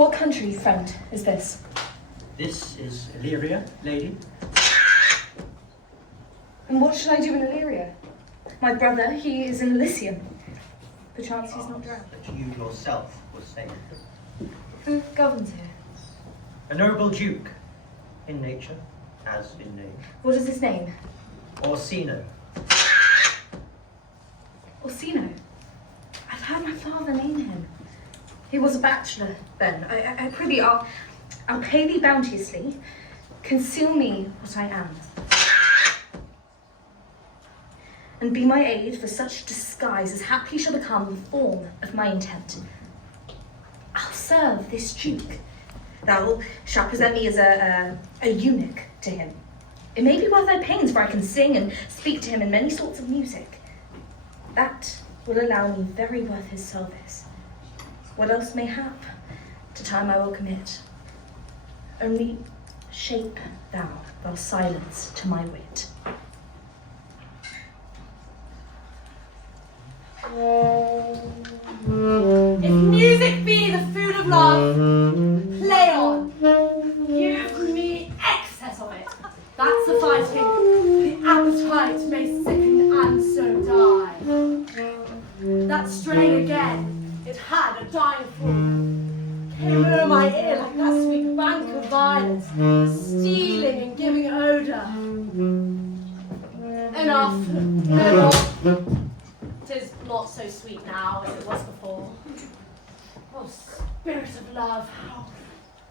What country, friend, is this? This is Illyria, lady. And what should I do in Illyria? My brother, he is in Elysium. Perchance he's not drowned. That you yourself were saying. Who governs here? A noble duke, in nature, as in name. What is his name? Orsino. Orsino. I've heard my father name him. He was a bachelor then. I prithee, I'll pay thee bounteously. Conceal me what I am. And be my aid for such disguise as haply shall become the form of my intent. I'll serve this duke. Thou shalt present me as a eunuch to him. It may be worth thy pains, for I can sing and speak to him in many sorts of music. That will allow me very worth his service. What else may hap, to time I will commit. Only shape thou silence to my wit. If music be the food of love, play on. Give me excess of it. That sufficing, the appetite may sicken and so die. That strain again, it had a dying fall, came o'er my ear like that sweet bank of violets, stealing and giving odour. Enough, no more. 'Tis not so sweet now as it was before. Oh, spirit of love, how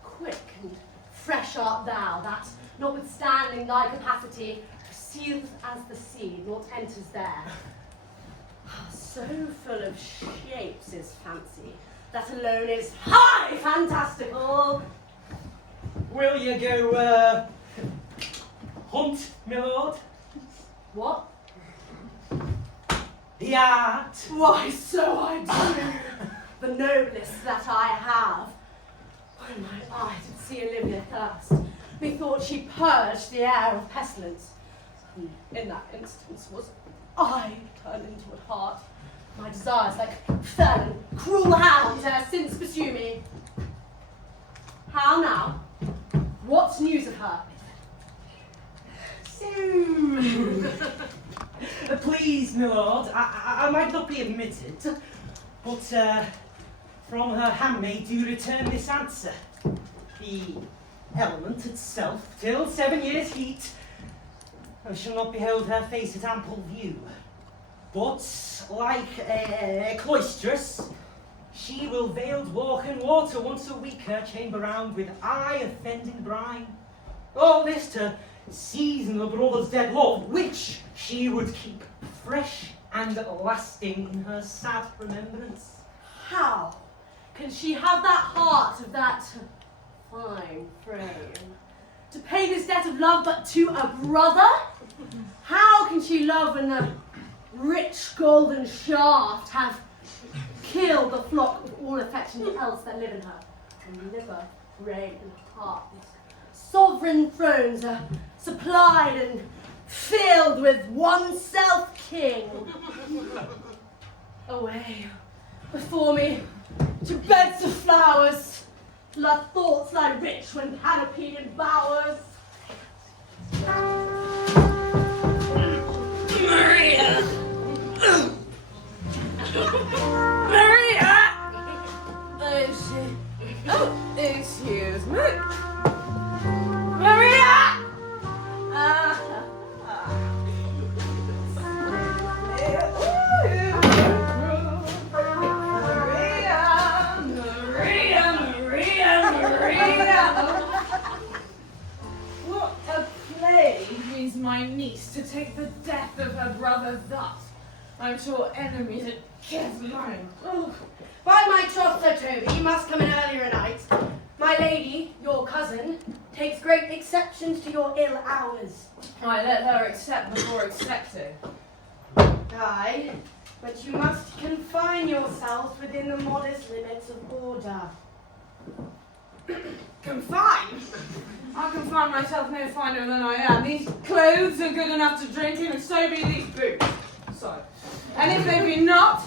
quick and fresh art thou, that, notwithstanding thy capacity, proceeds as the seed, naught enters there. So full of shapes is fancy, that alone is high fantastical. Will you go, hunt, my lord? What? The art. Why, so I do. The noblest that I have. When my eye did see Olivia thirst, methought she purged the air of pestilence. And in that instance was I turned into a heart. My desires, like fell and cruel hounds, ever since pursue me. How now? What's news of her? Please, my lord, I might not be admitted, but from her handmaid do return this answer. The element itself, till 7 years' heat, I shall not behold her face at ample view. But, like a cloistress, she will veiled walk and water once a week her chamber round with eye offending brine. All this to season the brother's dead love, which she would keep fresh and lasting in her sad remembrance. How can she have that heart of that fine frame? To pay this debt of love but to a brother? How can she love when the rich golden shaft have killed the flock of all affection else that live in her? And liver, brain, and heart, sovereign thrones are supplied and filled with oneself king. Away, before me, to beds of flowers, let thoughts lie rich when panoplied in bowers. Maria! Maria! Oh, excuse me. Maria! What a plague means my niece to take the death of her brother thus. I'm sure enemies at kiss mine. Oh, by my troth, Sir Toby, you must come in earlier a night. My lady, your cousin, takes great exceptions to your ill hours. I let her accept before accepting. Aye, but you must confine yourself within the modest limits of order. Confine? I'll confine myself no finer than I am. These clothes are good enough to drink in, and so be these boots. So, and if they be not,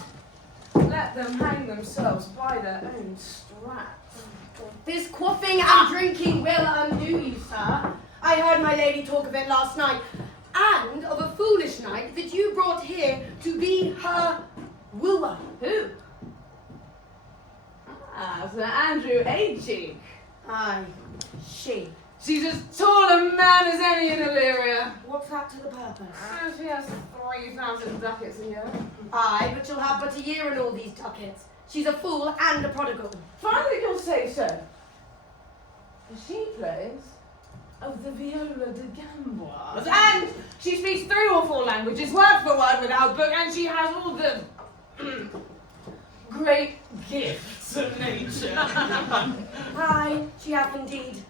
Let them hang themselves by their own straps. This quaffing and drinking will undo you, sir. I heard my lady talk of it last night, and of a foolish knight that you brought here to be her wooer. Who? Ah, Sir Andrew Ageek. Aye, she. She's as tall a man as any in Illyria. What's that to the purpose? So she has 3,000 ducats a year. Aye, but she'll have but a year and all these ducats. She's a fool and a prodigal. Fine that you'll say so. She plays the viola de gamboise, and she speaks 3 or 4 languages, word for word, without book, and she has all the great gifts of nature. Aye, she hath indeed.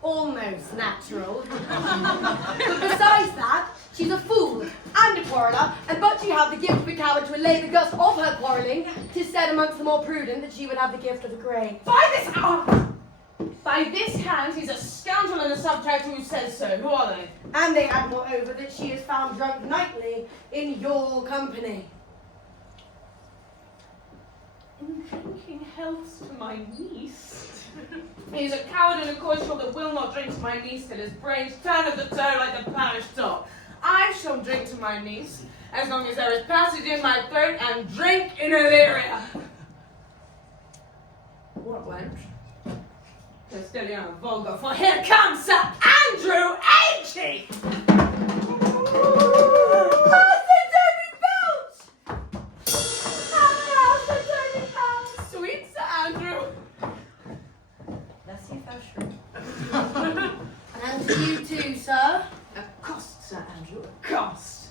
Almost natural. But besides that, she's a fool and a quarreller, and but she had the gift of a coward to allay the gust of her quarrelling, 'tis said amongst the more prudent that she would have the gift of a grey. By this hand, he's a scoundrel and a subtractor who says so. Who are they? And they add moreover that she is found drunk nightly in your company. In drinking healths to my niece. He's a coward and a courtier that will not drink to my niece till his brains turn at the toe like the parish top. I shall drink to my niece as long as there is passage in my throat and drink in Illyria. What wench? Castilian vulgar, for here comes Sir Andrew Ageek! Sweet Sir Andrew! Bless you, Fellshrew. And to you too, sir. Accost, Sir Andrew, accost!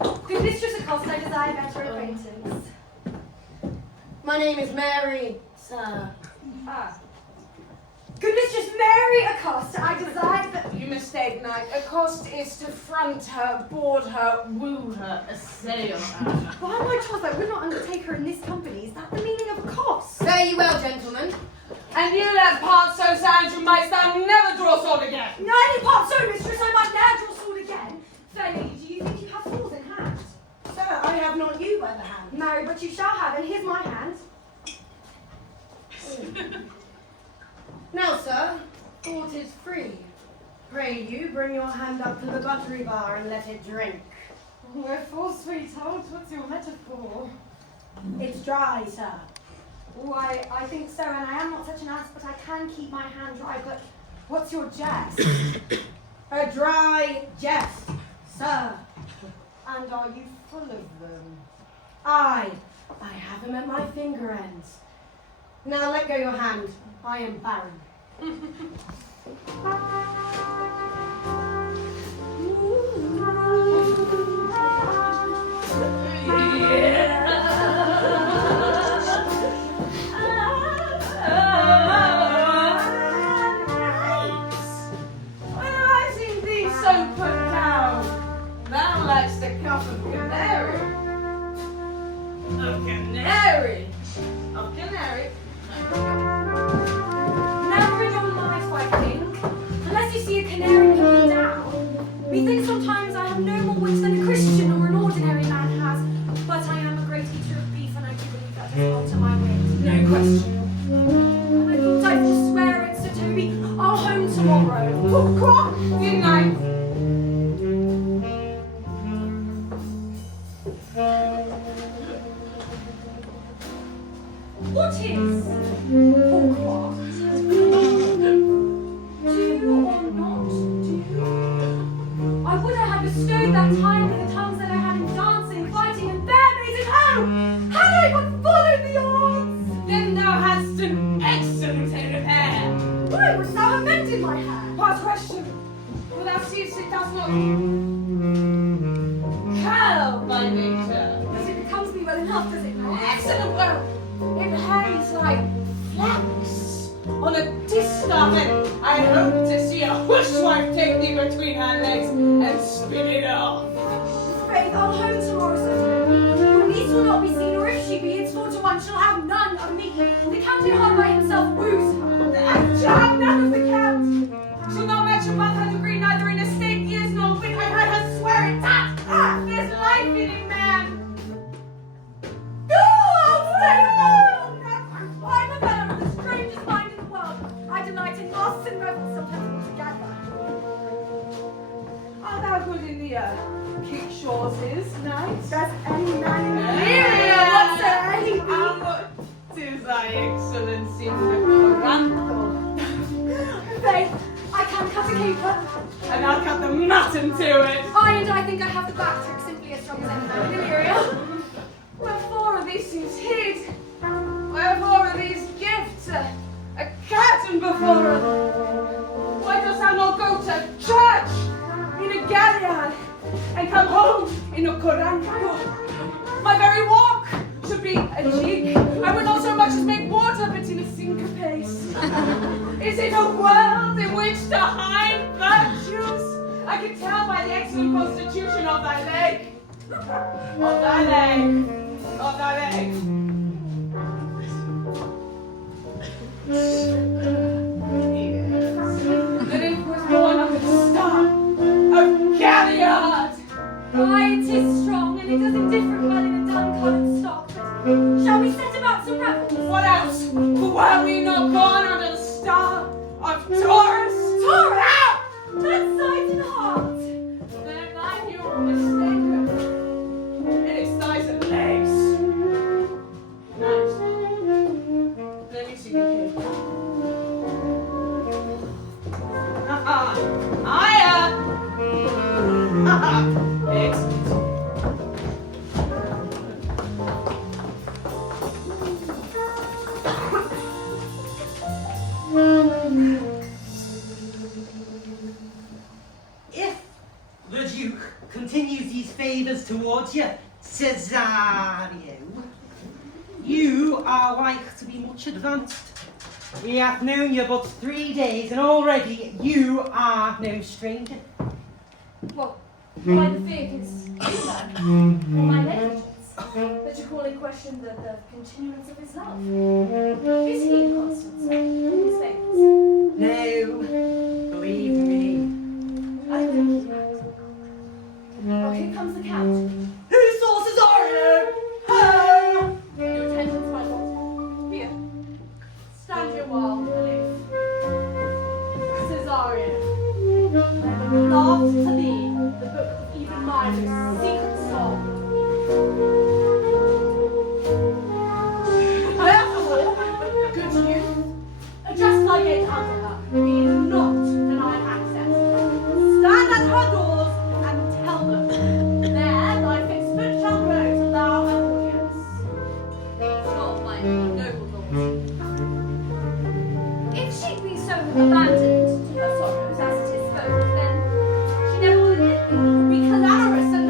Good Mistress Acost, I desire better acquaintance. My name is Mary, sir. Good Mistress Mary Acost, I desire that... You mistake, knight. Accost is to front her, board her, woo her, assail her. By my troth, I would not undertake her in this company. Is that the meaning of accost? Fare you well, gentlemen. And you that part so, Sir Andrew, mightst thou never draw sword again. Nay, part so, mistress, I might ne'er draw sword again. Fair lady, do you think you have swords in hand? Sir, I have not you by the hand. No, but you shall have, and here's my hand. Now, sir, thought is free. Pray you, bring your hand up to the buttery bar and let it drink. Wherefore, sweetheart, what's your metaphor? It's dry, sir. Why, I think so, and I am not such an ass, but I can keep my hand dry, but what's your jest? A dry jest, sir. And are you full of them? I have him at my finger ends. Now let go your hand. I am barren. Never in your life, I think, unless you see a canary coming down. Methinks sometimes I have no more wit than a Christian or an ordinary man has, but I am a great eater of beef, and I do believe that is alter my wit. No question. And I thought I forswear it, Sir Toby. I'll home tomorrow. Oh, crock! Good night. What is Hawklock? Do or not do? I would I had bestowed that time with the tongues that I had in dancing, fighting, and bear-baiting. Oh! Had I but followed the odds! Then thou hadst an excellent head of hair. Why wouldst thou have mended my hair? Past question. For thou seest it does not curl by nature. But it becomes me well enough, does it not? Excellent well. It hangs like flax on a distaff, and I hope to see a housewife take thee between her legs and spin it off. Faith, I'll home tomorrow, Sir Toby. Your niece will not be seen, or if she be, it's 4 to 1, she'll have none of me. The Captain hard by himself woos her. And shall have none of the count. She'll not match above her degree, neither in estate, years, nor wit. I heard her swear it. That there's life in it, man. Oh, I'll King Shaw's night. Does any man What's say? And what is thy excellency the Coranto? Faith, I can cut a caper. And I'll cut the mutton to it. And I think I have the back trick simply as strong as any man in Illyria. Wherefore are these things hid? Wherefore are these gifts? A curtain before her. Why dost thou not go to church in a galleon and come home in a coranto? My very walk should be a jig. I would not so much as make water but in a syncope. Is it a world in which to hide virtues? I can tell by the excellent constitution of thy leg. Of thy leg. Of thy leg. That it was born of a star, a galliard. It is strong, and it does indifferent well in a dun-coloured stock, but shall we set about some revels? What else? Were we not born under the star of Taurus? Taurus! Out! That sight and heart! Then I you were mistaken. It is thighs and legs. Nice. Let me see the cake. Hiya! Excellent. If the Duke continues these favours towards you, Cesario, you are like to be much advanced. We have known you but 3 days, and already you are no stranger. What? Why the fig is or my negligence? That you call in question the continuance of his love? Is he inconstant, sir, in his favours? No, believe me. I think he has. Oh, here comes the count. Who saw Cesario? Ho! Your attendance, my lord. Here. Stand your while, aloof. Cesario. Laughed to thee, the book of even Miner's secret song. Therefore, good youth, address thy gate unto her, be not denied access. Stand at her doors and tell them, there thy fixed foot shall grow till thou have audience. Not my noble lord. If she be so abandoned to her sorrows as it is spoken, then she never will admit me. Be clamorous and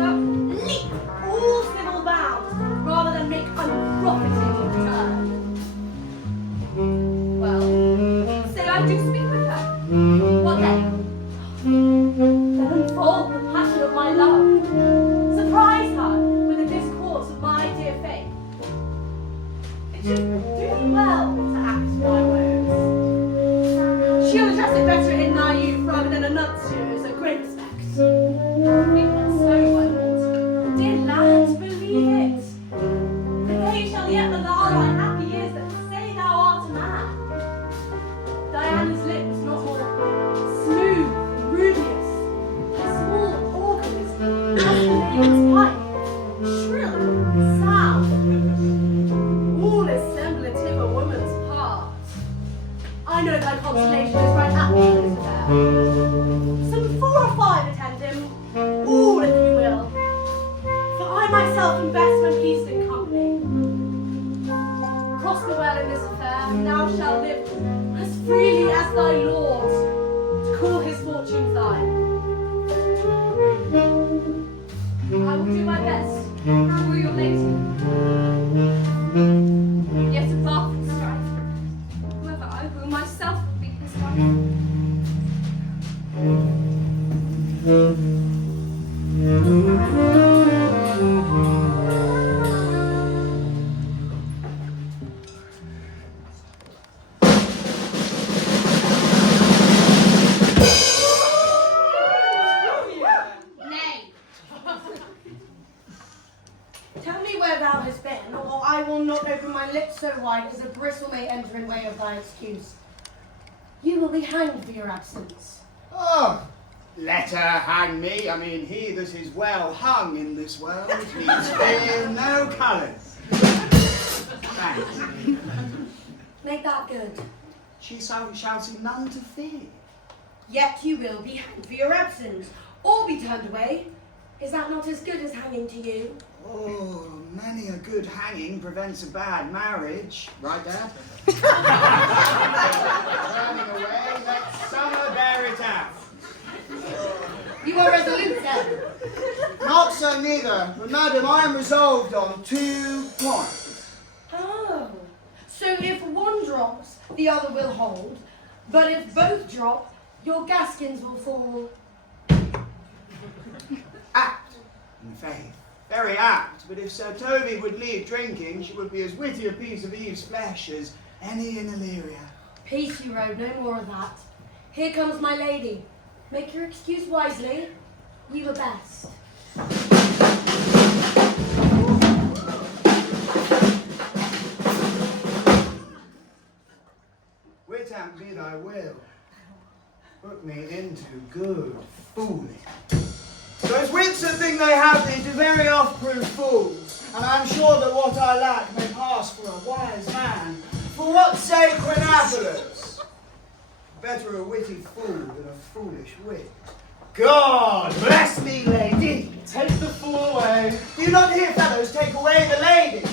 leap all civil bounds, rather than make unprofiting return. Well, say I do speak with her. What then? Then unfold the passion of my love. Surprise her with a discourse of my dear faith. It should do thee well to act my woes. She'll address it better in thy youth rather than a nuncio's at great respect. Even so, my lord. Dear lad, believe it. The day shall yet beguile thy happy years that say thou art a man. Diana's lip was not more smooth, rubious. Her small organs, as the maiden's pipe, shrill, sound. All is semblative a woman's part. I know thy consolation is right happy in this affair. Some 4 or 5 attend him, all if you will. For I myself am best when pleased in company. Prosper well in this affair, and thou shalt live as freely as thy lord, to call his fortune thine. I will do my best for your lady. Yet above the strife, whoever I will myself will be his wife. Nay. Tell me where thou hast been, or I will not open my lips so wide as a bristle may enter in way of thy excuse. You will be hanged for your absence. Ah, Let her hang me. I mean, he that is well hung in this world needs fear no colours. Thanks. Make that good. She shall see none to fear. Yet you will be hanged for your absence, or be turned away. Is that not as good as hanging to you? Oh, many a good hanging prevents a bad marriage. Right, Dad? Turning away, let summer bear it out. You are resolute then. Not so neither, but madam, I am resolved on 2 points. Oh, so if one drops, the other will hold, but if both drop, your gaskins will fall. Apt, in faith, very apt, but if Sir Toby would leave drinking, she would be as witty a piece of Eve's flesh as any in Illyria. Peace, you rode, no more of that. Here comes my lady. Make your excuse wisely. You were best. Wit and be thy will. Put me into good fooling. Those wits that think they have thee do very oft prove fools, and I am sure that what I lack may pass for a wise man. For what sake Quinapolis? Better a witty fool than a foolish wit. God bless thee, lady. Take the fool away. Do you not hear, fellows? Take away the lady.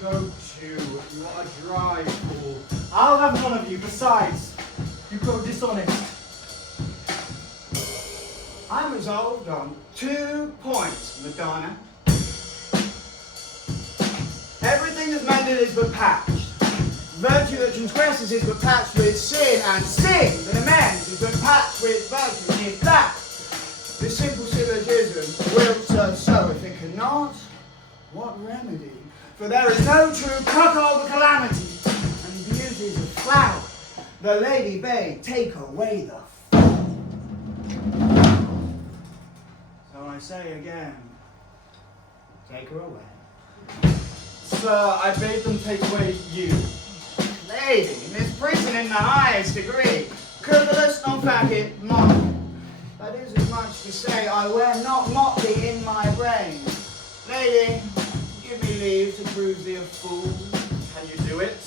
Go to. You are a dry fool. I'll have none of you. Besides, you grow dishonest. I'm resolved on 2 points, Madonna. Everything that's mended is but patched. Virtue that transgresses is but patched with sin, and sin that amends is but patched with virtue. If that, this simple syllogism, will serve so, if it cannot, what remedy? For there is no true cuckold of calamity, and beauty is a flower. The lady bade, take away the fool. So I say again, take her away. Sir, I bade them take away you. Lady, Miss Prison in the highest degree, curvilus non facit mon. That is as much to say I wear not motley in my brain. Lady, give me leave to prove thee a fool. Can you do it?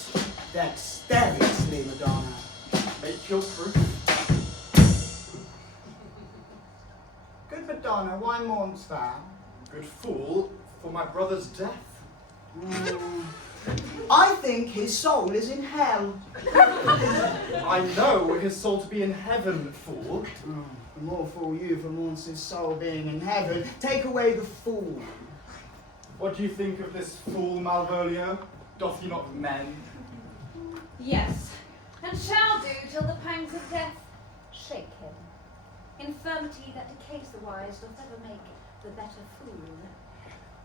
Dexterously, Madonna. Make your proof. Good Madonna, why mourn'st thou? Good fool, for my brother's death. I think his soul is in hell. I know his soul to be in heaven, fool. The more fool you for mourns his soul being in heaven. Take away the fool. What do you think of this fool, Malvolio? Doth he not mend? Yes, and shall do till the pangs of death shake him. Infirmity that decays the wise doth ever make the better fool.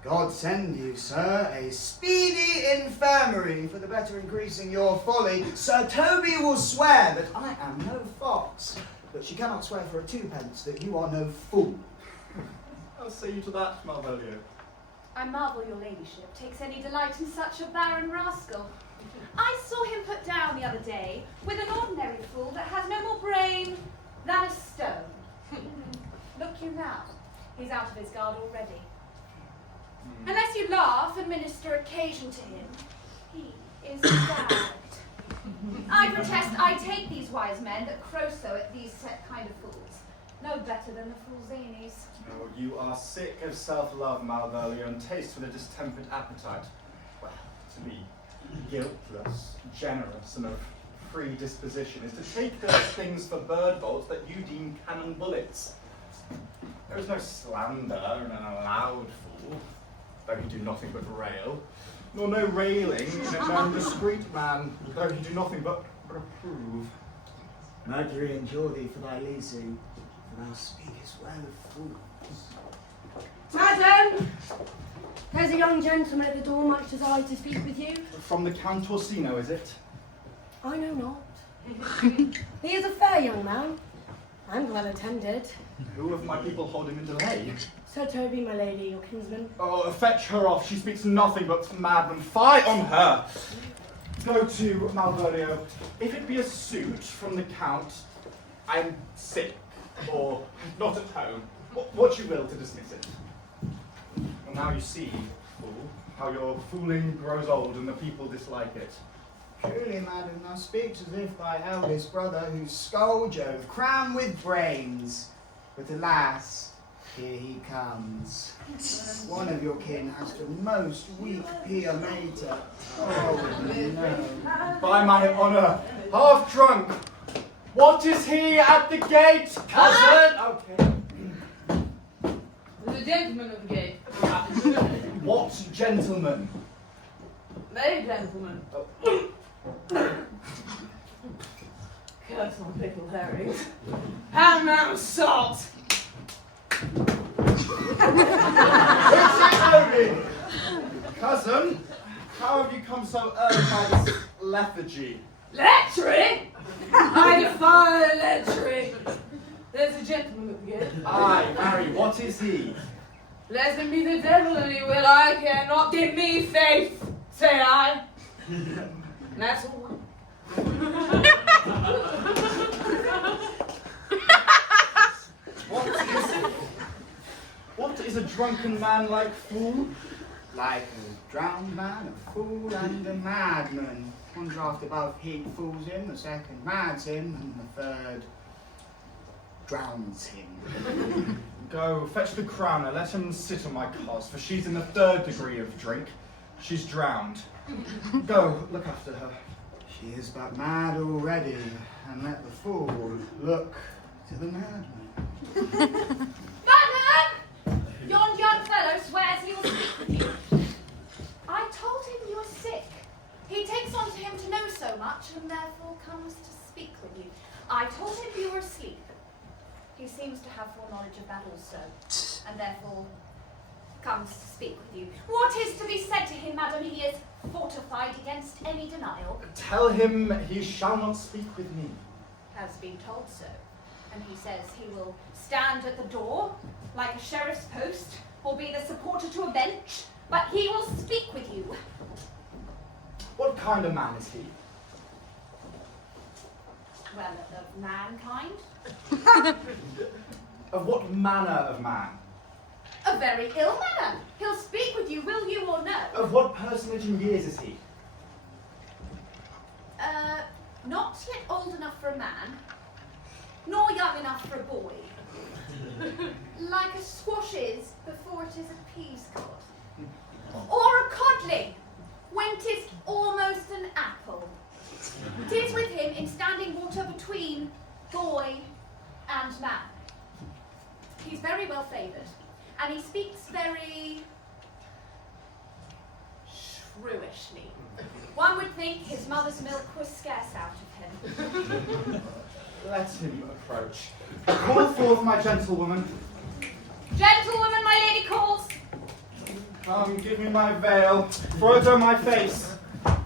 God send you, sir, a speedy infirmary for the better increasing your folly. Sir Toby will swear that I am no fox, but she cannot swear for a 2p that you are no fool. I'll say you to that, Malvolio. I marvel your ladyship takes any delight in such a barren rascal. I saw him put down the other day with an ordinary fool that has no more brain than a stone. Look you now, he's out of his guard already. Unless you laugh and minister occasion to him, he is gagged. I protest I take these wise men that crow so at these set kind of fools, no better than the fool zanies. Oh, you are sick of self-love, Malvolio, and taste with a distempered appetite. Well, to be guiltless, generous, and of free disposition is to take those things for bird bolts that you deem cannon bullets. There is no slander in an allowed fool, though he do nothing but rail, nor no railing in a non-discreet man, though he do nothing but reprove. Mercury endure thee for thy leasing, for thou speakest well of fools. Madam! There's a young gentleman at the door much desired to speak with you. From the Count Orsino, is it? I know not. He is a fair young man, and well attended. Who of my people hold him in delay? Sir Toby, my lady, your kinsman. Oh, fetch her off. She speaks nothing but madman. Fie on her. Go to Malvolio. If it be a suit from the Count, I'm sick or not at home. What you will to dismiss it. Well, now you see, fool, how your fooling grows old and the people dislike it. Truly, madam, thou speaks as if thy eldest brother, whose skull Jove crammed with brains. But alas, here he comes. One of your kin has the most weak pia mater. Oh no. By my honour, half drunk. What is he at the gate, cousin? Okay. The gentleman of the gate. What gentleman? They gentlemen. Curse on pickled herrings. Have now salt. Cousin, how have you come so early by this lethargy? Lechery? I defy lechery. There's a gentleman at the gate. Aye, marry, what is he? Let him be the devil and he will, I care not. Give me faith, say I. And that's all. What is a drunken man like fool? Like a drowned man, a fool, and a madman. One draft above heat fools him, the second mads him, and the third drowns him. Go, fetch the crowner, let him sit on my cos, for she's in the 3rd degree of drink. She's drowned. Go, look after her. She is but mad already, and let the fool look to the madman. Madman! Yon young fellow swears he will speak with you. I told him you were sick. He takes on to him to know so much, and therefore comes to speak with you. I told him you were asleep. He seems to have foreknowledge of that also, and therefore comes to speak with you. What is to be said to him, madam? He is fortified against any denial. Tell him he shall not speak with me. Has been told so. And he says he will stand at the door like a sheriff's post, or be the supporter to a bench, but he will speak with you. What kind of man is he? Well, of mankind. Of what manner of man? A very ill manner. He'll speak with you, will you or no? Of what personage in years is he? Not yet old enough for a man, nor young enough for a boy. Like a squash is before it is a peas cod. Or a codling, when 'tis almost an apple. 'Tis with him in standing water between boy and man. He's very well favoured, and he speaks very shrewishly. One would think his mother's milk was scarce out of him. Let him approach. Call forth my gentlewoman. Gentlewoman, my lady calls. Come, give me my veil. Throw it over my face.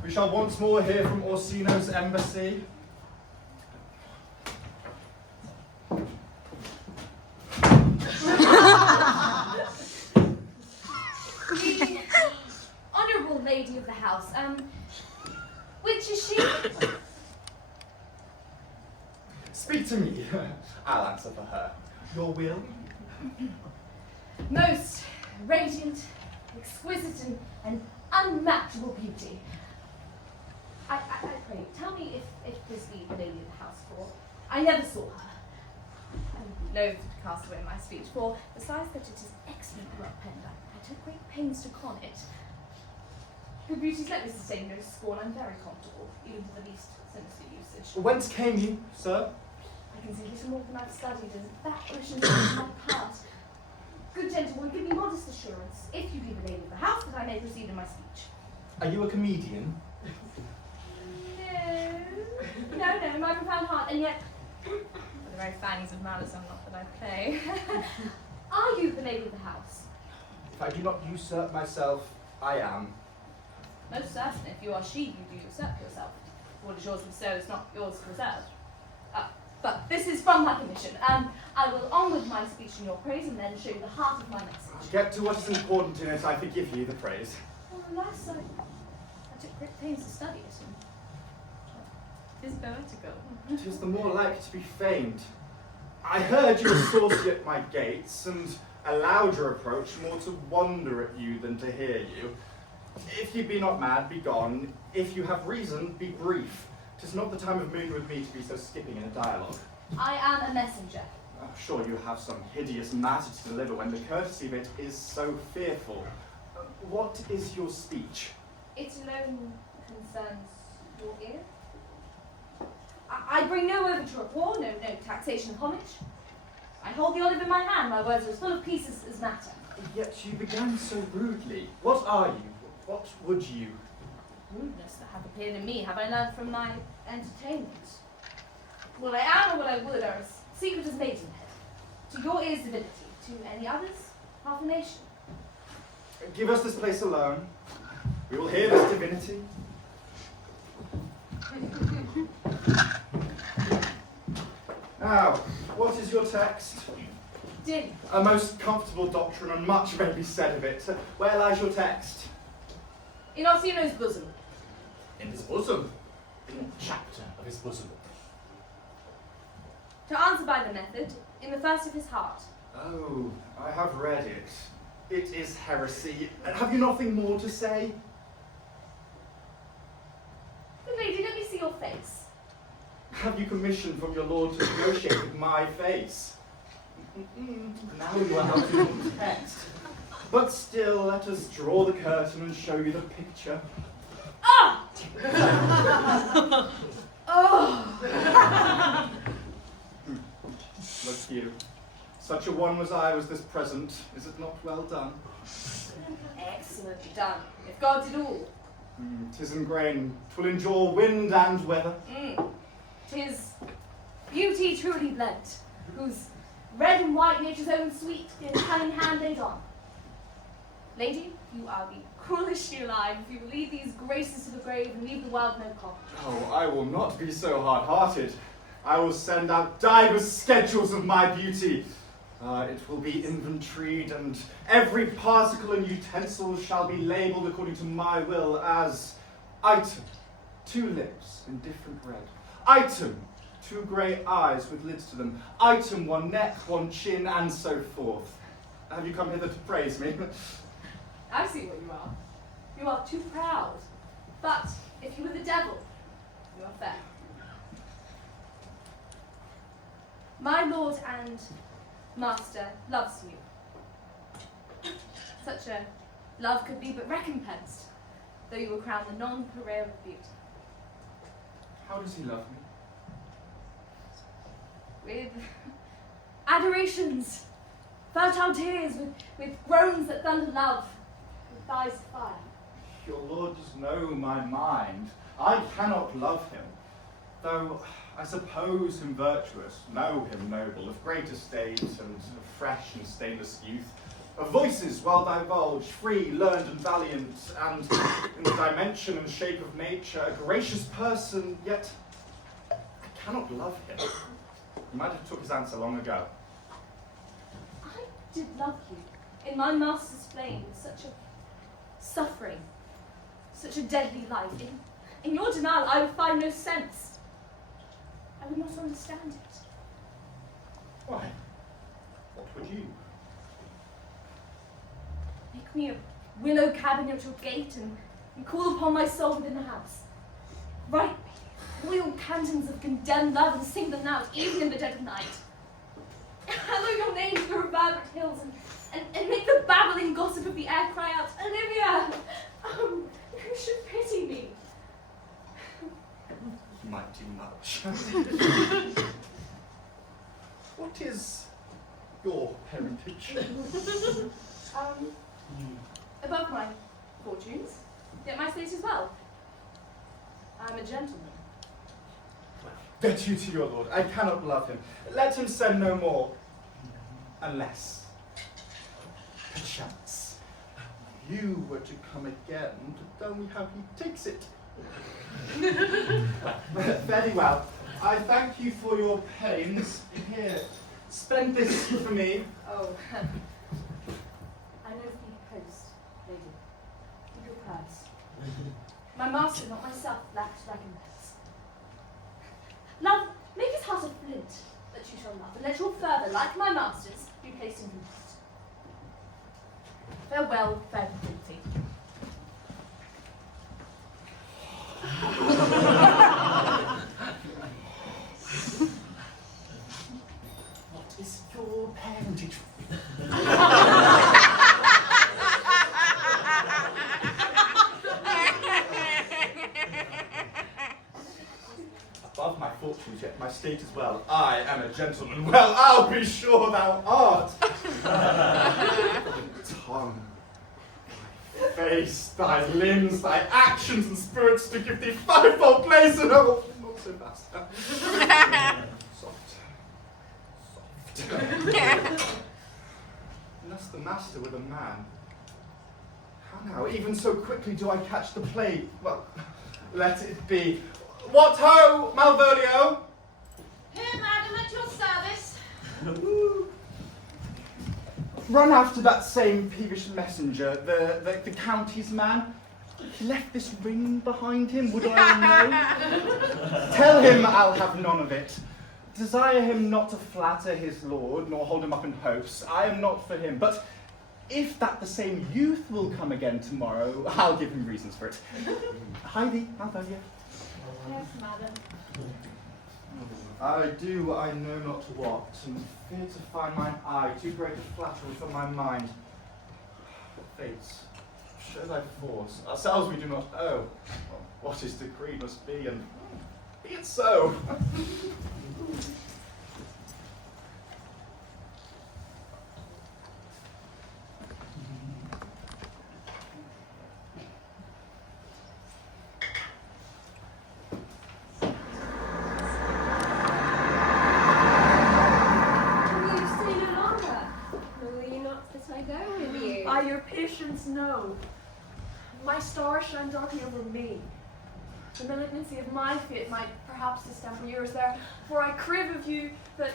We shall once more hear from Orsino's embassy. The honourable lady of the house, which is she? Speak to me. I'll answer for her. Your will? Most radiant, exquisite, and unmatchable beauty. I pray, tell me if this be the lady of the house, for I never saw her. I would be loath to cast away my speech, for besides that it is excellently well penned, I took great pains to con it. Good beauties, let me sustain no scorn. I'm very comfortable, even to the least sinister usage. Whence came you, sir? I can say little more than I've studied, and that question is my part. Good gentleman, give me modest assurance, if you be the lady of the house, that I may proceed in my speech. Are you a comedian? No, my profound heart, and yet, for the very fangs of malice, I'm not that I play. Are you the lady of the house? If I do not usurp myself, I am. Most certain, if you are she, you do usurp yourself. What is yours to bestow is not yours to reserve. But this is from my commission. I will on with my speech in your praise and then show you the heart of my message. Get to what is important in it, I forgive you the praise. Well, alas, I took great pains to study it, and it is poetical. 'Tis the more like to be famed. I heard you were saucy at my gates, and allowed your approach more to wonder at you than to hear you. If you be not mad, be gone. If you have reason, be brief. 'Tis not the time of moon with me to be so skipping in a dialogue. I am a messenger. I'm sure you have some hideous matter to deliver when the courtesy of it is so fearful. What is your speech? It alone concerns your ear. I bring no overture of war, no taxation of homage. I hold the olive in my hand, my words are as full of peace as matter. Yet you began so rudely. What are you? What would you? Rudeness that hath appeared in me have I learned from my entertainment. What I am or what I would are as secret as maidenhead. To your ears divinity, to any others, half a nation. Give us this place alone. We will hear this divinity. Now, what is your text? Din. A most comfortable doctrine, and much may be said of it. Where lies your text? In Orsino's bosom. In his bosom. In a chapter of his bosom. To answer by the method, in the first of his heart. Oh, I have read it. It is heresy. Have you nothing more to say? Good lady, let me see your face. Have you commission from your lord to negotiate with my face? Now you are out of text. But still, let us draw the curtain and show you the picture. Ah! Oh! Look you. Such a one as I was this present. Is it not well done? Excellently done. If God did all. 'Tis in grain. 'Twill endure wind and weather. 'Tis beauty truly blent, whose red and white nature's own sweet in cunning hand laid on. Lady, you are the cruelest she alive if you lead these graces to the grave and leave the world no call. Oh, I will not be so hard-hearted. I will send out divers schedules of my beauty. It will be inventoried, and every particle and utensil shall be labelled according to my will as item, 2 lips in different red. Item, 2 grey eyes with lids to them. Item, 1 neck, 1 chin, and so forth. Have you come hither to praise me? I see what you are. You are too proud. But if you were the devil, you are fair. My lord and master loves you. Such a love could be but recompensed, though you were crowned the non-purveyor of beauty. How does he love me? With adorations, fertile tears, with groans that thunder love, with thighs of fire. Your lord does know my mind. I cannot love him, though I suppose him virtuous, know him noble, of great estate and of fresh and stainless youth, of voices well divulged, free, learned and valiant, and in the dimension and shape of nature, a gracious person, yet I cannot love him. He might have took his answer long ago. I did love you in my master's flame, such a suffering, such a deadly life. In your denial, I would find no sense. I would not understand it. Why? What would you? Make me a willow cabin at your gate and call upon my soul within the house. Write me loyal cantons of condemned love and sing them out, even in the dead of night. Hallow your name to the reverberant hills and make the babbling gossip of the air cry out, Olivia! Oh, who should pity me? You might do much. What is your parentage? Above my fortunes, yet my state is well. I am a gentleman. Get you to your lord. I cannot love him. Let him send no more. Unless, perchance, you were to come again to tell me how he takes it. Very well. I thank you for your pains. Here, spend this for me. Oh, I know the host, lady. Keep your purse. My master, not myself, lacks recompense. Love, make his heart a flint, that you shall love, and let your further, like my masters, be placed in combat. Farewell, fair quality. What is your parentage? Above my fortunes, yet my state as well. I am a gentleman. Well, I'll be sure thou art. Tongue, thy face, thy limbs, thy actions and spirits to give thee fivefold place and oh, not so fast. Soft. Unless the master were the man. How now, even so quickly do I catch the plague? Well, let it be. What ho, Malvolio? Here, madam, at your service. Run after that same peevish messenger, the county's man. He left this ring behind him, would I know? Tell him I'll have none of it. Desire him not to flatter his lord, nor hold him up in hopes. I am not for him, but if that the same youth will come again tomorrow, I'll give him reasons for it. Hie thee, Malvolio. Yes, madam. I know not what, and fear to find mine eye too great a flattery for my mind. Fates, show thy force. Ourselves we do not owe. What is decreed must be, and be it so. No. My star shine darkly over me. The malignancy of my fate might perhaps distemper yours there, for I crave of you that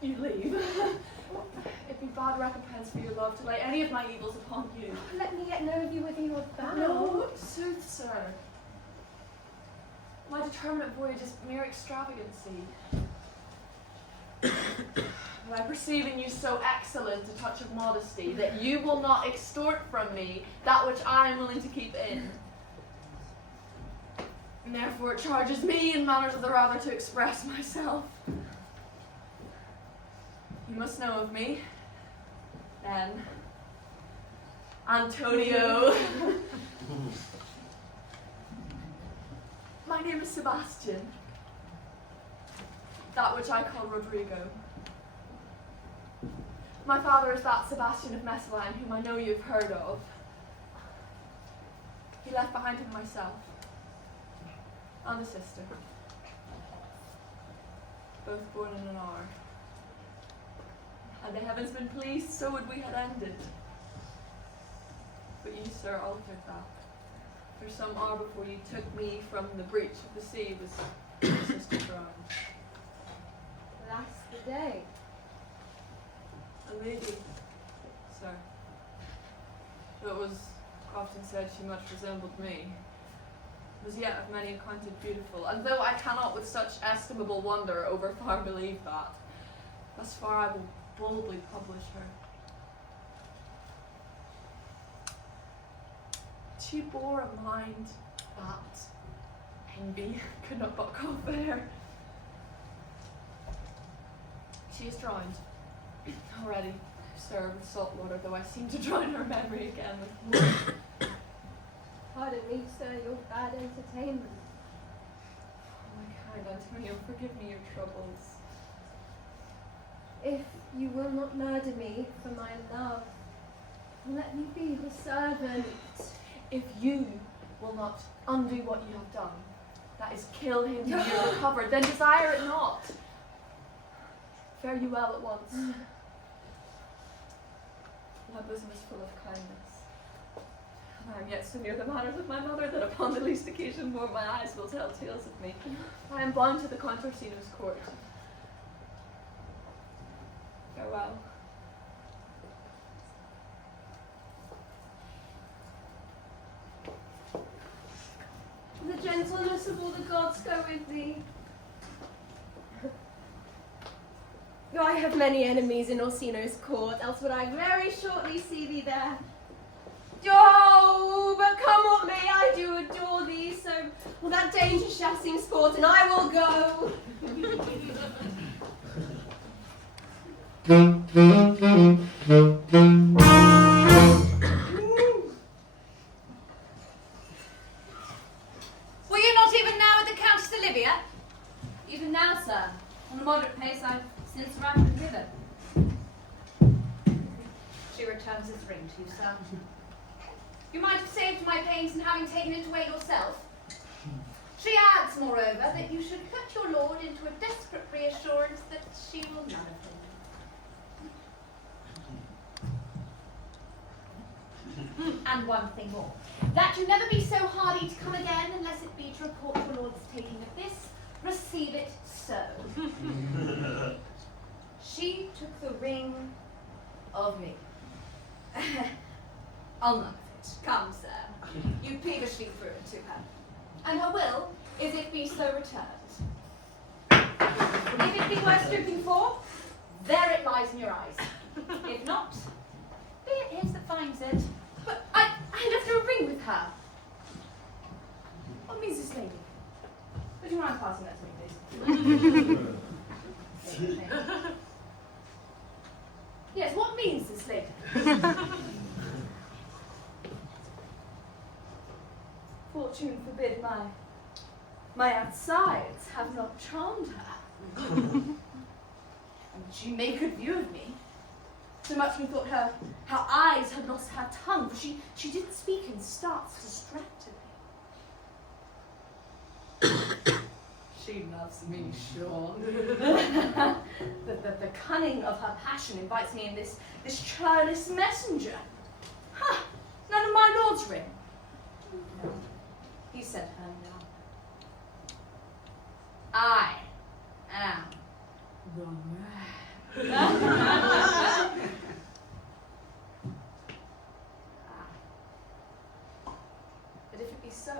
you leave. It be bad recompense for your love to lay any of my evils upon you. Let me yet know of you whether you are bound. No, sooth, sir. My determinate voyage is mere extravagancy. But I perceive in you so excellent a touch of modesty that you will not extort from me that which I am willing to keep in. And therefore it charges me in manners of the rather to express myself. You must know of me, then. Antonio. My name is Sebastian. That which I call Rodrigo. My father is that Sebastian of Messalin, whom I know you have heard of. He left behind him myself, and a sister, both born in an hour. Had the heavens been pleased, so would we have ended. But you, sir, altered that. For some hour before you took me from the breach of the sea was my sister drowned. That's the day. A lady, sir. Though it was often said she much resembled me, was yet of many accounted beautiful, and though I cannot with such estimable wonder over far believe that, thus far I will boldly publish her. She bore a mind that envy could not but call fair. She is drowned. Already, sir, with salt water, though I seem to drown her memory again with more. Pardon me, sir, your bad entertainment. Oh, my kind Antonio, forgive me your troubles. If you will not murder me for my love, let me be your servant. If you will not undo what you have done, that is, kill him till you are recovered, then desire it not. Fare you well at once. My bosom is full of kindness. And I am yet so near the manners of my mother that upon the least occasion more my eyes will tell tales of me. I am bound to the Contorsino's court. Farewell. The gentleness of all the gods go with thee. Though I have many enemies in Orsino's court, else would I very shortly see thee there. Oh, but come what may, I do adore thee, so well, that danger shall seem sport, and I will go. Were you not even now with the Countess Olivia? Even now, sir. On a moderate pace, I've since arrived hither. She returns this ring to you, sir. You might have saved my pains in having taken it away yourself. She adds, moreover, that you should put your lord into a desperate reassurance that she will none of him. And one thing more, that you never be so hardy to come again unless it be to report your lord's taking of this. Receive it so. She took the ring of me. I'll none of it. Come, sir. You peevishly threw it to her. And her will is it be so returned. If it be worth stooping for, there it lies in your eyes. If not, be it his that finds it. But I left her a ring with her. What means this lady? Would you mind passing that to me, please? Yes, what means this lady? Fortune forbid my outsides have not charmed her. And she made good view of me. So much methought her eyes had lost her tongue, for she did speak in starts distractedly. She loves me, sure. the cunning of her passion invites me in this churlish messenger. Ha! None of my lord's ring. No. He sent her now. I am the man. But if it be so,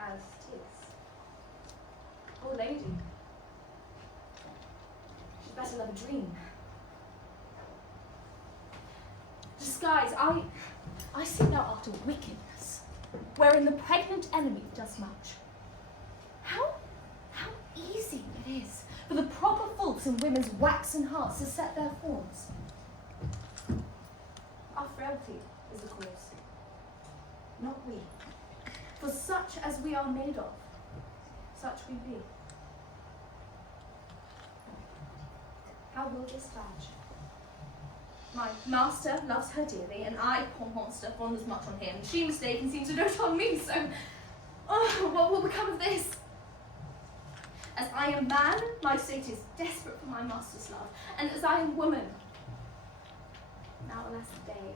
as it is, poor lady, she'd better love a dream. Disguise, I see thou art a wickedness, wherein the pregnant enemy does much. How easy it is for the proper faults in women's waxen hearts to set their forms. Our frailty is the cause, not we. For such as we are made of, such we be. How will this badge? My master loves her dearly, and I, poor monster, fond as much on him. She mistaken seems to dote on me, so what will become of this? As I am man, my state is desperate for my master's love, and as I am woman, now alas the day,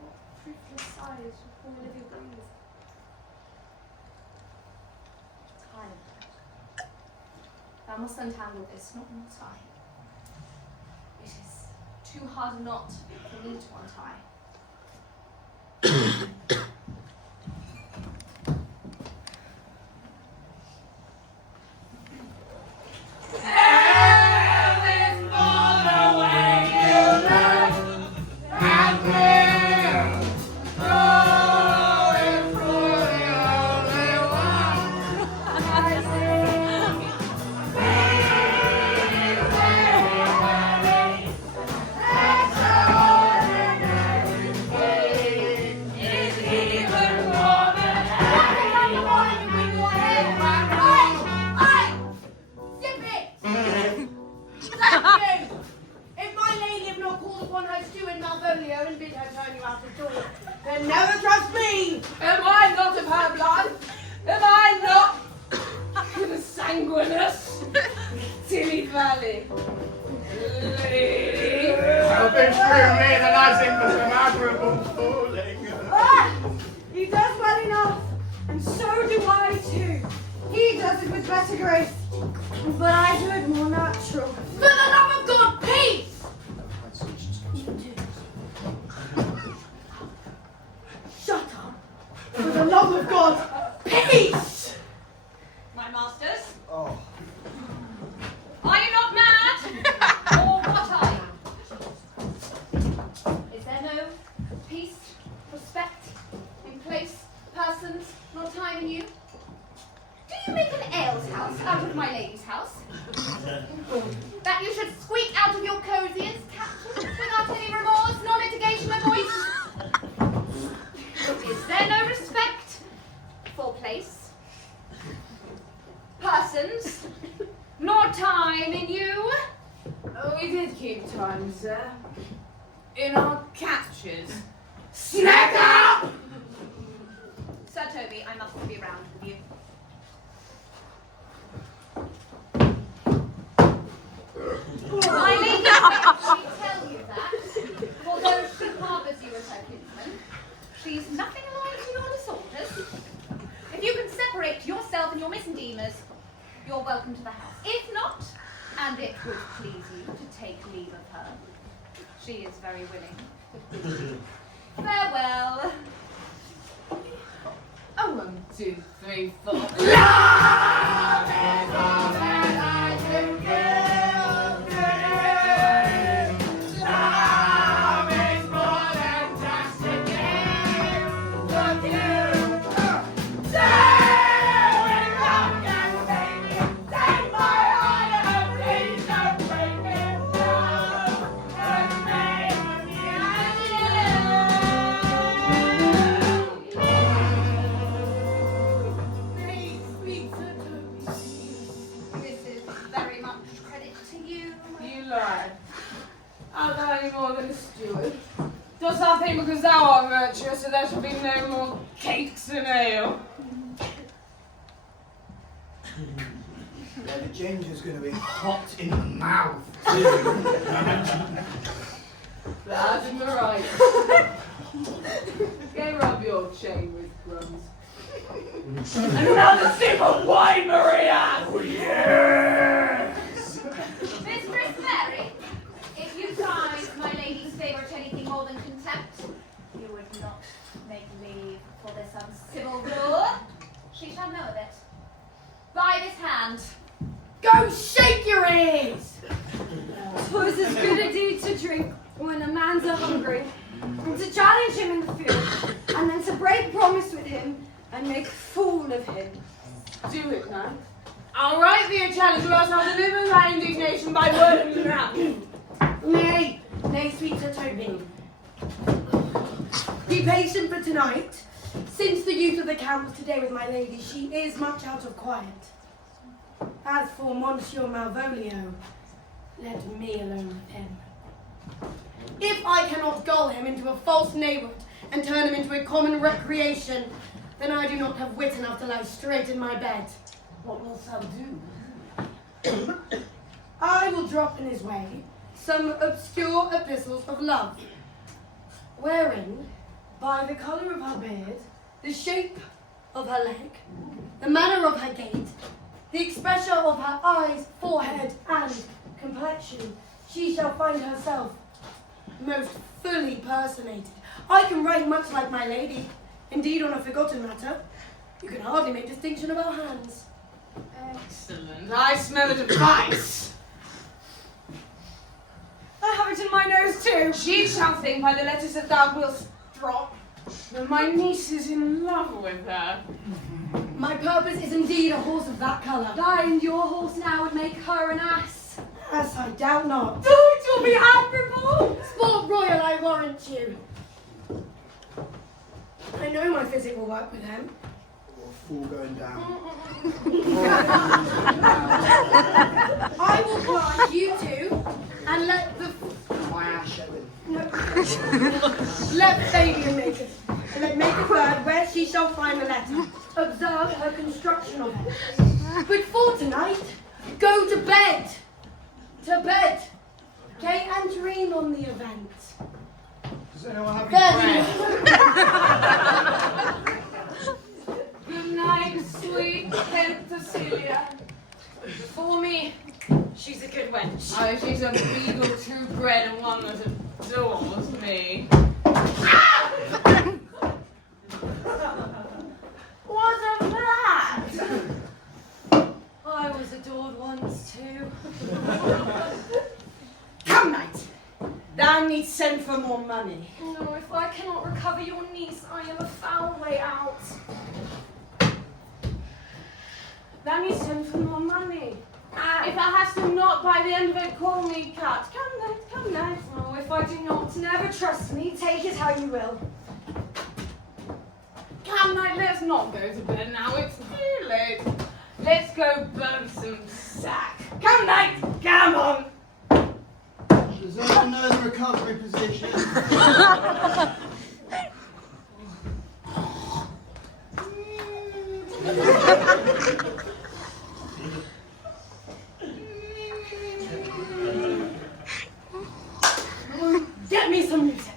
what fruitless sighs shall poor Olivia breathe? Time. Thou must untangle this, not I. It is too hard a knot for me to untie. My masters? Oh. Are you not mad? alehouse out of my lady's house? That you should squeak out of your coziest, captain, without any remorse nor mitigation of voice? Is there no respect for place, persons, nor time in you? Oh, we did keep time, sir. In our catches. Snack up! Sir Toby, I must be round with you. My lady may tell you that, although she harbours you as her kinsman, she's nothing alike to your disorders. If you can separate yourself and your misdemeanors, you're welcome to the house. If not, and it would please you to take leave of her, she is very willing. Farewell. Oh, 1, 2, 3, 4. Love is all that I can give to you. Love is more than just a game for you. Say when love can take me, take my heart and please don't break me. Love has made me and This is very much credit to you. You lie. Art thou any more than a steward? Dost thou think because thou art virtuous that there shall be no more cakes and ale? Yeah, the ginger's going to be hot in the mouth. That's right. Go rub your chain with crumbs. And another sip of wine, Maria! Oh, yes! Mistress Mary, if you prize my lady's favour to anything more than contempt, you would not make leave for this uncivil rule. She shall know of it. By this hand. Go shake your ears! 'Twas as good a deed to drink when a man's a-hungry, and to challenge him in the field, and then to break promise with him, and make a fool of him. Do it, man. I'll write thee a challenge, or else I'll deliver thy indignation by word of mouth. Nay, nay, sweet Sir Toby. Be patient for tonight. Since the youth of the camp was today with my lady, she is much out of quiet. As for Monsieur Malvolio, let me alone with him. If I cannot gull him into a false neighbourhood and turn him into a common recreation, then I do not have wit enough to lie straight in my bed. What wilt thou do? I will drop in his way some obscure epistles of love, wherein, by the colour of her beard, the shape of her leg, the manner of her gait, the expression of her eyes, forehead, and complexion, she shall find herself most fully personated. I can write much like my lady. Indeed, on a forgotten matter, you can hardly make distinction of our hands. Excellent. I smell a device. I have it in my nose too. She shall think by the letters that thou wilt drop that my niece is in love with her. My purpose is indeed a horse of that colour. Bind your horse now and make her an ass. As I doubt not. Oh, it will be admirable. Sport royal, I warrant you. I know my physic will work with him. Fool going down. I will plant you two and let the My ass showing. let Fabian make it. And let make a third where she shall find the letter. Observe her construction of it. But for tonight, go to bed. To bed. Okay, and dream on the event. Does anyone have There Good night, sweet Penthesilea. For me, she's a good wench. Oh, she's a beagle true bred and one that adores me. What of that? I was adored once too. Come, knight. Thou needs send for more money. No, if I cannot recover your niece, I am a foul way out. Let me send for more money. If I has to not by the end of it, call me cut. Come then. Oh, if I do not, never trust me, take it how you will. Come, night, let's not go to bed now. It's too late. Let's go burn some sack. Come, night, come on. Does anyone know the recovery position? Get me some music.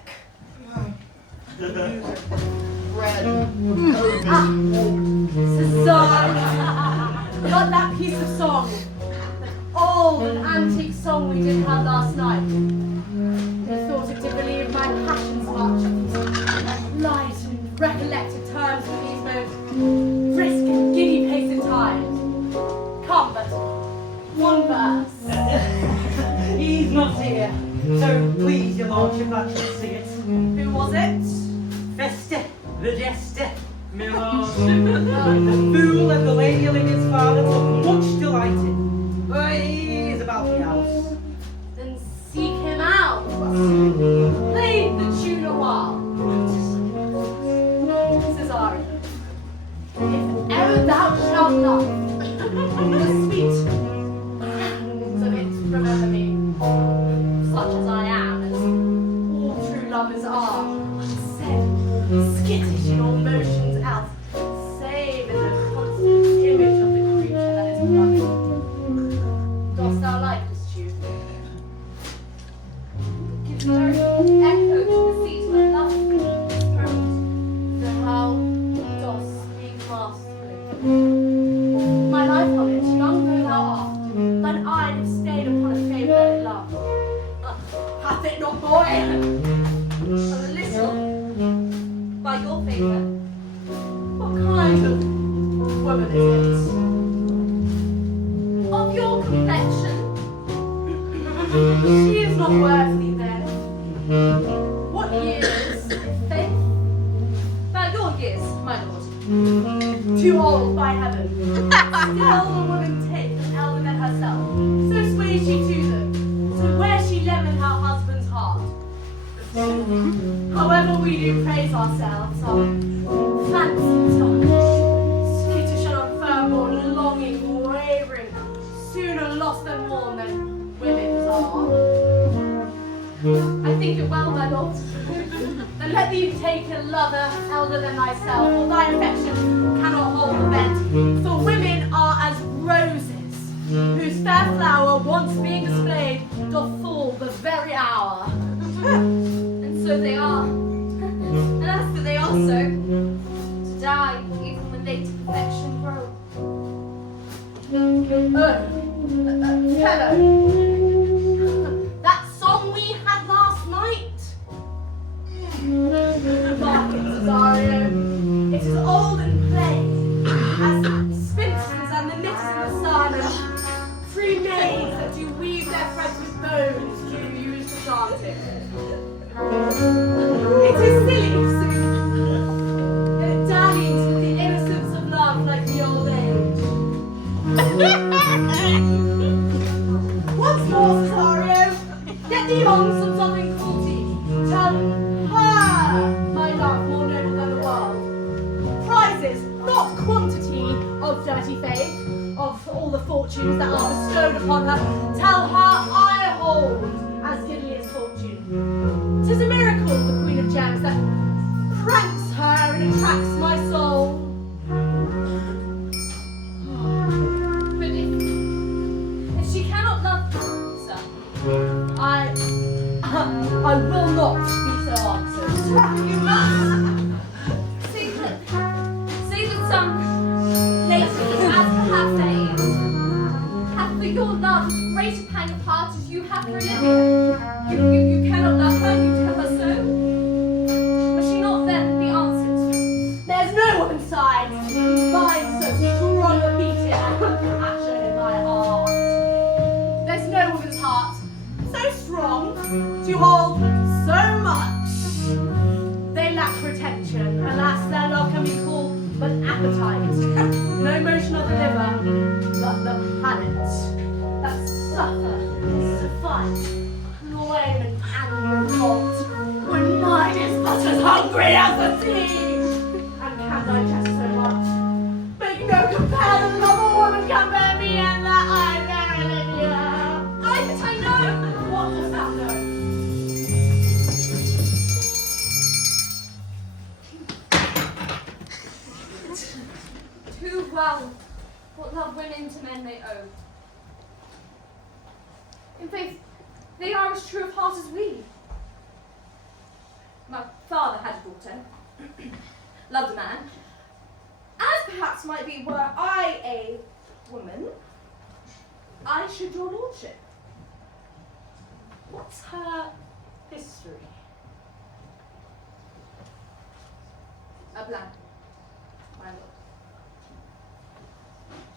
Cesare. Got that piece of song. That old and antique song we did have last night. I thought it did relieve my passions much. Light and recollected terms for these most brisk and giddy paced times. Come, but one verse. He's not here. So please, your lordship, I shall sing it. Who was it? Feste, the jester, my lord. The fool and the lady Olivia's father look much delighted. But he is about the house. Then seek him out. Play the tune a while. Cesare, if ever thou shalt love the sweet sounds of it, remember me, such as I am, as all true lovers are, unsaid, skittish in all motions else, save in the constant image of the creature that is beloved. Dost thou like this tune? Gives a very echo to the seat of a love throat. So how dost speak masterfully? My life on it, young though thou art, thine eye have stayed upon a favour that it loved. Hath it not, boy? A little. By your favour. What kind of woman is it? Of your complexion. She is not worthy then. What years? Faith. About your years, my lord. Too old by heaven. Still a woman take an elder than herself. So sways she to them. So where she leavened her husband's heart. However we do praise ourselves, our fancies are skittish and unfirm, or longing, wavering, sooner lost than won than women's are. I think it well, my lord. Then let thee take a lover elder than thyself, for thy affection cannot hold the vent. For women are as roses, whose fair flower, once being displayed, doth fall the very hour. And so they are. And as for they are so, to die even when they to perfection grow. Fellow, that song we had last night. Mark it, Cesario. It is old and plain, as spinsters and the knitters in the sun, and free maids that do weave their threads with bones do use to chant it. It is silly, sooth, that it dallies with the innocence of love like the old age. Once more, Cesario, get thee on some something cruelty. Tell her my love more noble than the world. Prizes, not quantity of dirty faith, of all the fortunes that are bestowed upon her. Tell her I hold as giddily as fortune. 'Tis a miracle, the Queen of Gems, that pranks her and attracts my soul. But if she cannot love you, sir, I will not be so answered. you must say that some lady, as perhaps there is, hath for your love as great a pang of heart as you have for Olivia. You cannot love her, you tell her so. Must she not then be answered? There's no woman's side finds so strong a beating passion in my heart. There's no woman's heart so strong to hold so much. They lack retention. Alas, their love can be called but appetite. No motion of the liver, of the planet that suffer, suffice, climb and revolt, when mine is but as hungry as the sea, and can digest so much, make no comparison of a woman can bear me, and that I verily know. But I know. What does that know? Too well what love women to men may owe. In faith, they are as true of heart as we. My father had a daughter, loved a man, as perhaps might be were I a woman, I should your lordship. What's her history? A blank, my lord.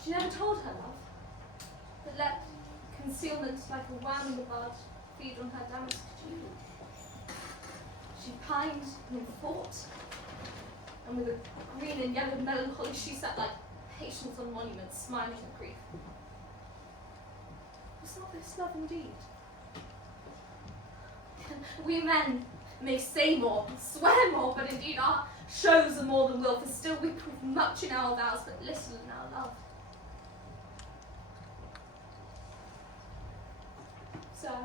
She never told her love, but let concealment like a worm in the bud feed on her damask dew. She pined and fought, and with a green and yellow melancholy she sat like patience on monuments, smiling at grief. Was not this love indeed? We men may say more, swear more, but indeed our shows are more than will, for still we prove much in our vows, but little in our love. Sir,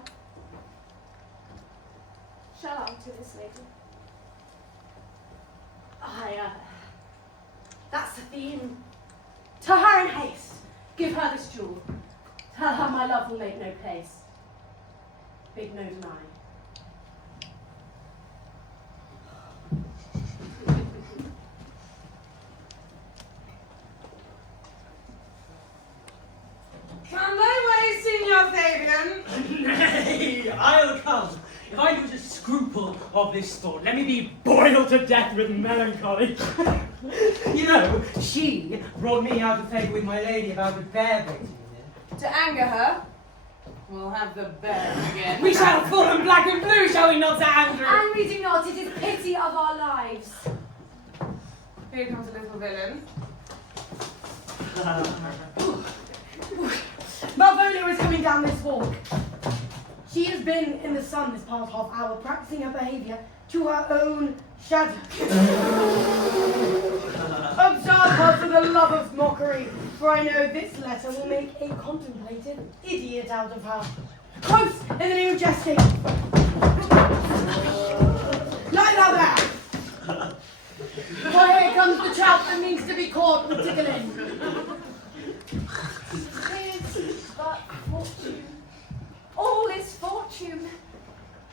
shall I to this lady? That's the theme. To her in haste, give her this jewel. Tell her my love will make no place. Big no denying. Can they wait, Signor Fabian? Nay, I'll come. If I lose a scruple of this sport, let me be boiled to death with melancholy. You know, she brought me out of favour with my lady about the bear baiting. To anger her, we'll have the bear again. We shall fall in black and blue, shall we not, Sir Andrew? And we do not, it is pity of our lives. Here comes a little villain. Malvolio is coming down this walk. She has been in the sun this past half hour, practicing her behaviour to her own shadow. Observe her for the love of mockery, for I know this letter will make a contemplative idiot out of her. Close in the name of jesting. Lie thou there. For here comes the trout that needs to be caught with tickling. But fortune. All is fortune.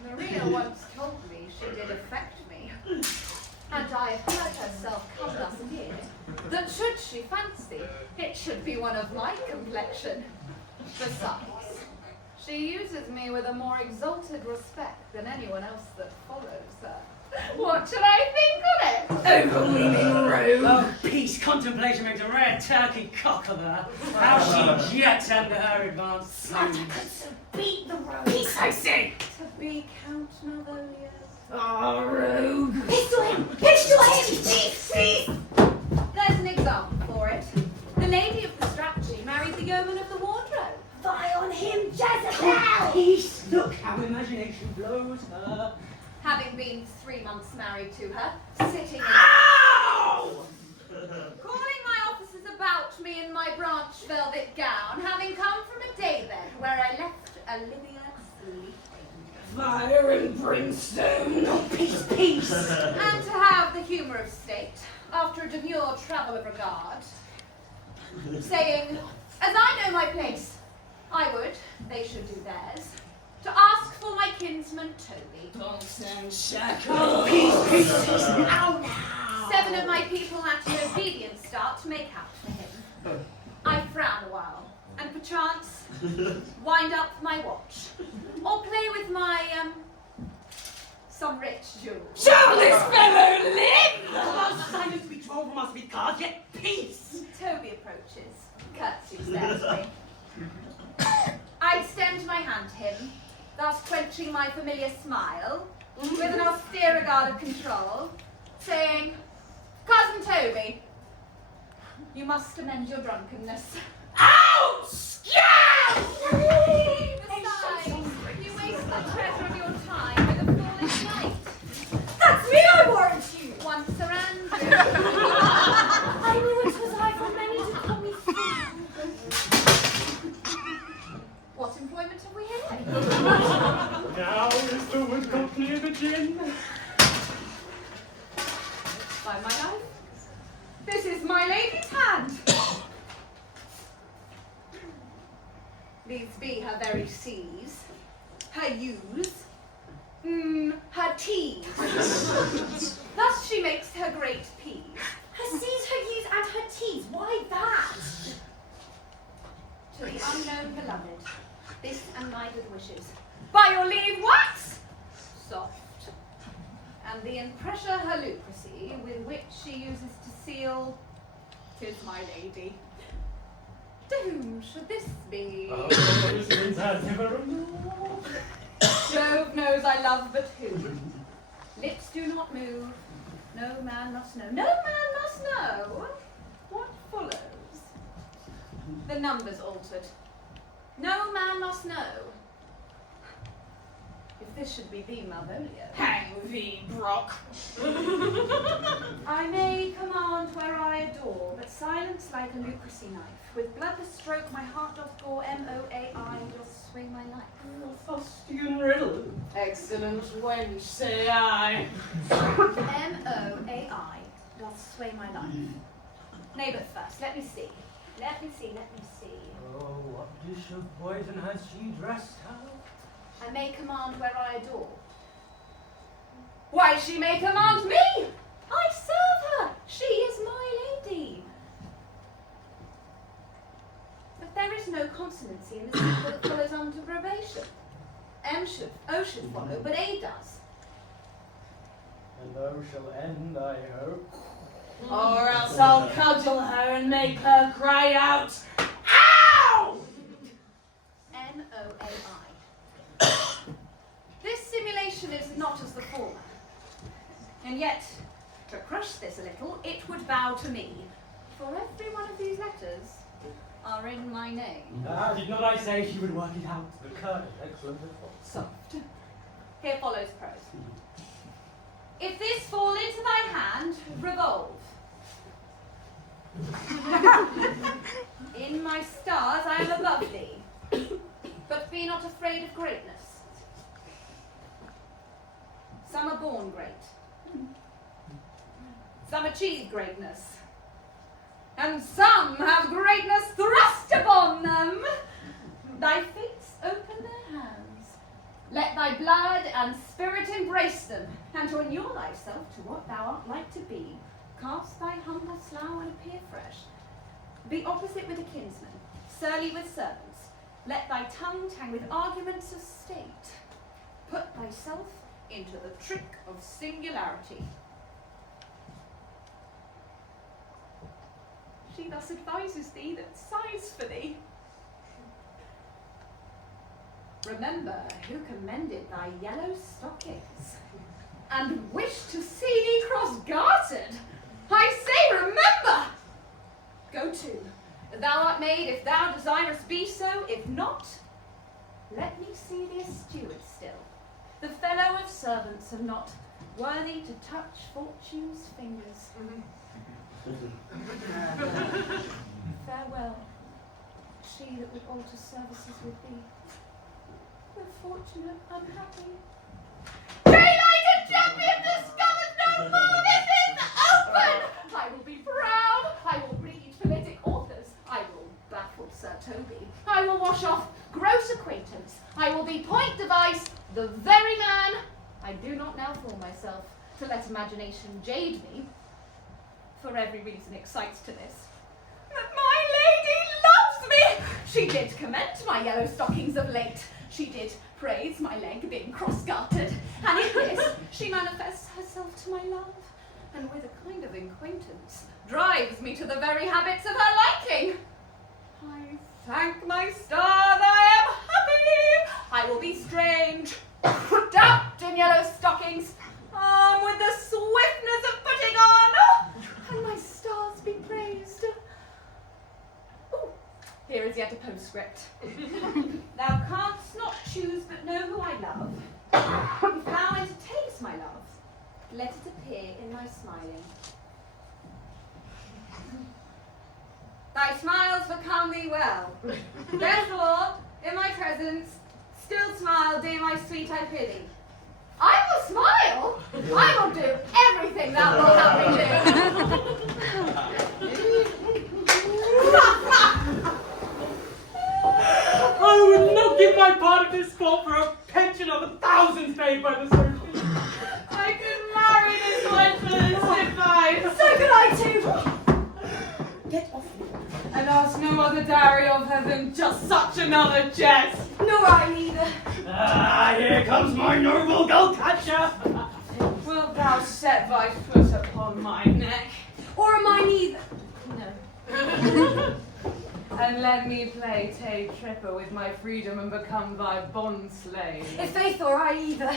Maria once told me she did affect me. And I have heard herself come thus near, that should she fancy, it should be one of my complexion. Besides, she uses me with a more exalted respect than anyone else that follows her. What should I think of it? Overweening rogue! Oh, peace contemplation makes a rare turkey cock of her. How she jets under her advanced Spartacus, beat the rogue. Peace, I say! To be Count Malvolio. Ah, rogue! Pistol him! Pistol him! Thief! There's an example for it. The lady of the Strachey married the yeoman of the wardrobe. Fie on him, Jezebel! Peace! Look how imagination blows her. Having been 3 months married to her, sitting in... Ow! Calling my officers about me in my branch velvet gown, having come from a daybed where I left Olivia sleeping. Fire and brimstone! Oh, peace, peace! And to have the humour of state, after a demure travel of regard, saying, as I know my place, I would, they should do theirs, to ask for my kinsman Toby. Oh, peace, peace! Ow now! 7 of my people at an obedient start to make out for him. I frown a while, and perchance wind up my watch, or play with my, some rich jewels. Shall this fellow live? Oh, silence betrothal must be cards, yet peace! Toby approaches, curtsies there to me. I extend my hand to him, thus quenching my familiar smile, with an austere regard of control, saying, Cousin Toby, you must amend your drunkenness. Out! moment have we here? Now is the woodcock near the gin. By my life, this is my lady's hand. These be her very C's, her U's, her T's. Thus she makes her great P's. Her C's, her U's, and her T's. Why that? To the unknown beloved, this and my good wishes. By your leave, wax soft, and the impressure her lucricy, with which she uses to seal, 'tis my lady. To whom should this be? Jove knows I love but who. Lips do not move. No man must know. No man must know. What follows? The number's altered. No man must know. If this should be thee, Malvolio. Hang thee, Brock. I may command where I adore, but silence like a lucricy knife. With bloodless stroke my heart doth gore, M-O-A-I doth sway my life. Fustian riddle. Excellent wench, say I. M-O-A-I doth sway my life. Nay, but first, let me see. Let me see. Oh, what dish of poison has she dressed her? I may command where I adore. Why, she may command me! I serve her! She is my lady! But there is no consonancy in the sequel that follows on to probation. O should follow, but A does. And O shall end, I hope. Or else I'll cudgel her and make her cry out, Ow! N-O-A-I. This simulation is not as the former. And yet, to crush this a little, it would bow to me. For every one of these letters are in my name. Did not I say she would work it out? The colonel, excellent response. Soft. Here follows prose. If this fall into thy hand, revolve. In my stars I am above thee, but be not afraid of greatness. Some are born great, some achieve greatness, and some have greatness thrust upon them. Thy fates open their hands. Let thy blood and spirit embrace them, and to inure thyself to what thou art like to be, cast thy humble slough and appear fresh. Be opposite with a kinsman, surly with servants. Let thy tongue tang with arguments of state. Put thyself into the trick of singularity. She thus advises thee that sighs for thee. Remember who commended thy yellow stockings, and wish to see thee cross-gartered. I say remember! Go to. Thou art made if thou desirest be so, if not, let me see thee a steward still. The fellow of servants are not worthy to touch fortune's fingers. Farewell, she that would alter services with thee. The fortunate unhappy. Daylighted champion discovers no more! This is open! I will be proud. I will read politic authors. I will baffle Sir Toby. I will wash off gross acquaintance. I will be point device, the very man. I do not now fool myself to let imagination jade me. For every reason excites to this. That my lady loves me! She did commend my yellow stockings of late. She did praise my leg being cross-gartered. And in this, she manifests herself to my love. And with a kind of acquaintance, drives me to the very habits of her liking. I thank my stars I am happy. I will be strange, dapped in yellow stockings, with the swiftness of putting on, and my stars be praised. Ooh, here is yet a postscript. Thou canst not choose but know who I love. If thou entertainst my love, let it appear in thy smiling. Thy smiles become thee well. Therefore, in my presence, Still smile, dear my sweet I pity. I will smile. I will do everything that will help me I would not give my part of this sport for a pension of 1,000 paid by the circus. I could marry this one for this advice. So could I too. Get off me. And ask no other dowry of her than just such another jest. Nor I neither. Ah, here comes my noble gull catcher. Wilt thou set thy foot upon my neck? Or am I neither? No. And let me play Tay Tripper with my freedom and become thy bond slave. If faith or I either.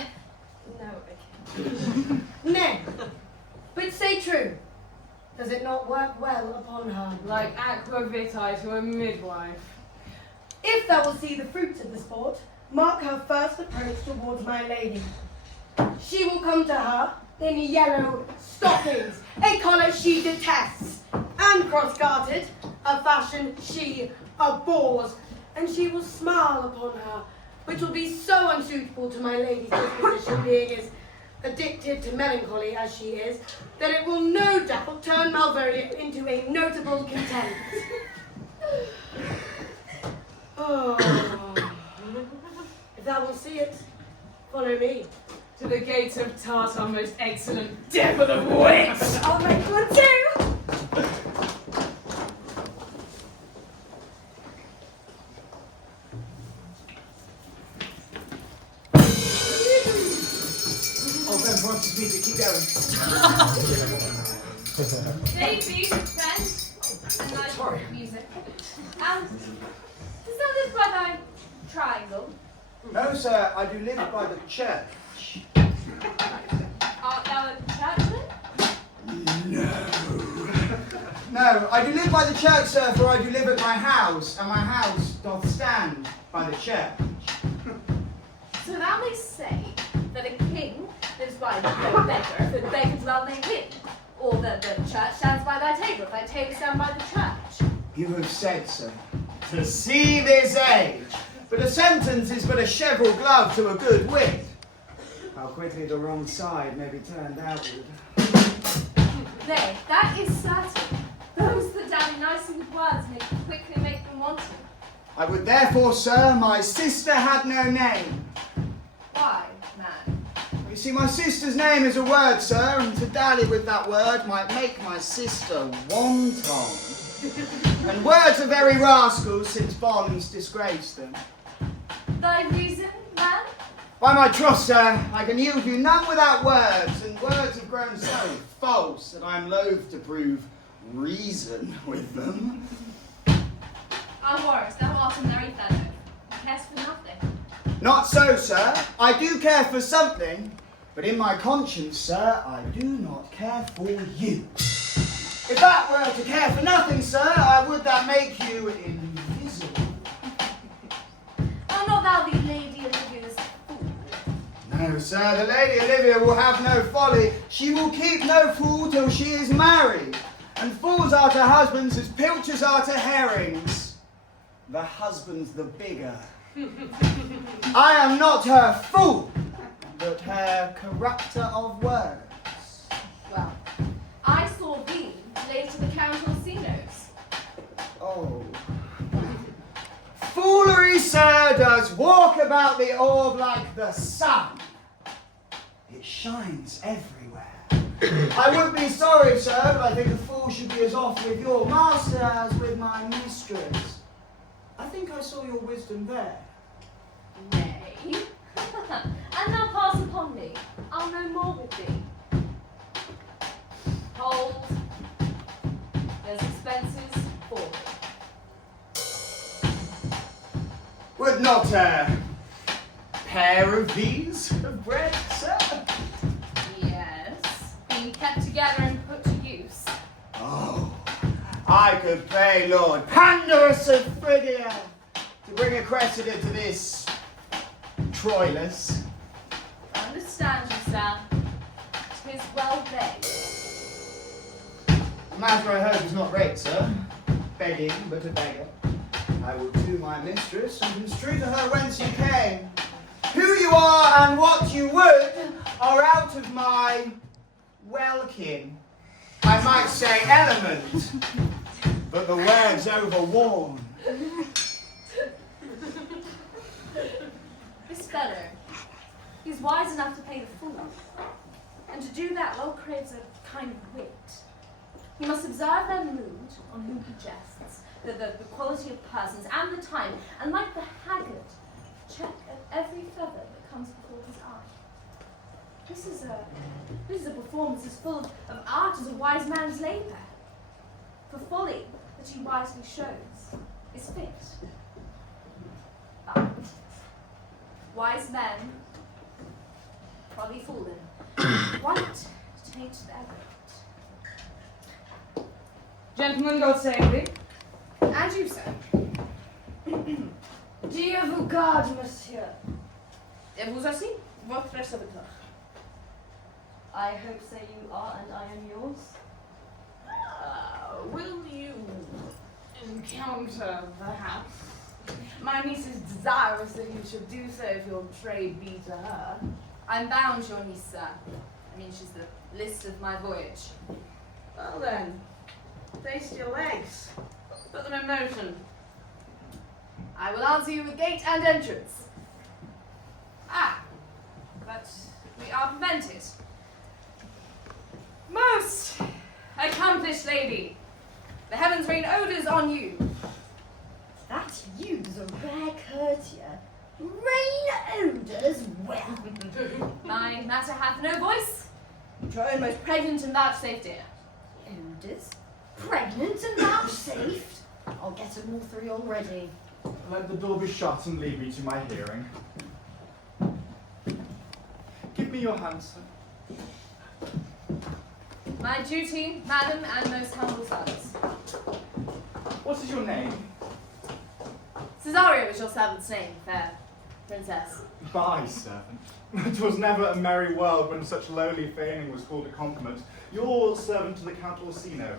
No, Nay, but say true. Does it not work well upon her? Like aqua vitae to a midwife. If thou will see the fruits of the sport, mark her first approach towards my lady. She will come to her in yellow stockings, a colour she detests, and cross-gartered, a fashion she abhors, and she will smile upon her, which will be so unsuitable to my lady's disposition, being as addicted to melancholy as she is, that it will no doubt turn Malvolio into a notable content. Oh. If thou wilt see it, follow me. To the gate of Tartar, most excellent devil of wits! I'll make one too. Oh, Ben wants me to keep going. Davey, friend, and nice music. And does that live by thy triangle? No, sir, I do live by the church. Art thou a churchman? No, I do live by the church, sir, for I do live at my house, and my house doth stand by the church. So thou mayst say that a king lives by the beggar, the beggar's well named king. Or that the church stands by thy table, thy table stands by the church. You have said, sir, to see this age. But a sentence is but a cheverel glove to a good wit. How quickly the wrong side may be turned outward. Nay, that is certain. Those that dally nicely with words may quickly make them wanton. I would therefore, sir, my sister had no name. Why, man? You see, my sister's name is a word, sir, and to dally with that word might make my sister wanton. And words are very rascals, since bonds disgrace them. Thy reason, man? By my troth, sir, I can yield you none without words, and words have grown so false that I am loath to prove reason with them. Our warrant, thou art a merry fellow, who cares for nothing. Not so, sir. I do care for something, but in my conscience, sir, I do not care for you. If that were to care for nothing, sir, I would that make you invisible. Are not thou the Lady Olivia's fool? No, sir, the Lady Olivia will have no folly. She will keep no fool till she is married. And fools are to husbands as pilchers are to herrings. The husband's the bigger. I am not her fool, but her corrupter of words. Well, I saw thee late to the Count Orsino's. Oh. Foolery, sir, does walk about the orb like the sun. It shines everywhere. I would be sorry, sir, but I think a fool should be as oft with your master as with my mistress. I think I saw your wisdom there. Nay. And now pass upon me. I'll no more with thee. Hold. There's expenses for thee. Would not a pair of these have bread, sir? Yes. Being kept together and put to use. Oh, I could play Lord Pandarus of Phrygia to bring a cressida to this Troilus. Understand you, sir. 'Tis well played. The matter I hope is not great, sir. Begging, but a beggar. I will to my mistress and construe to her whence you came. you are and what you would are out of my welkin. I might say element, but the ware's overworn. This fellow, he's wise enough to play the fool. And to do that, well craves a kind of wit. He must observe their mood, on whom he jests, the quality of persons, and the time, and like the haggard, check at every feather that comes before his eye. This is a performance as full of art as a wise man's labour. For folly that he wisely shows is fit. But wise men are befallen, white taint their wit. Gentlemen, God save thee. And you, sir. Dieu vous garde, monsieur. Et vous aussi, votre serviteur. I hope so you are, and I am yours. Will you encounter, perhaps? My niece is desirous that you should do so if your trade be to her. I'm bound, your niece, sir. I mean, she's the list of my voyage. Well then, taste your legs. Put them in motion. I will answer you with gate and entrance. But we are prevented. Most accomplished lady, the heavens rain odors on you. That you's a rare courtier. Rain odors well. My matter hath no voice. Your own most pregnant and vouchsafed ear. Odors? Pregnant and vouchsafed? I'll get them all three already. Let the door be shut and leave me to my hearing. Give me your hand, sir. My duty, madam, and most humble servants. What is your name? Cesario is your servant's name, fair princess. My servant. 'Twas never a merry world when such lowly feigning was called a compliment. Your servant to the Count Orsino.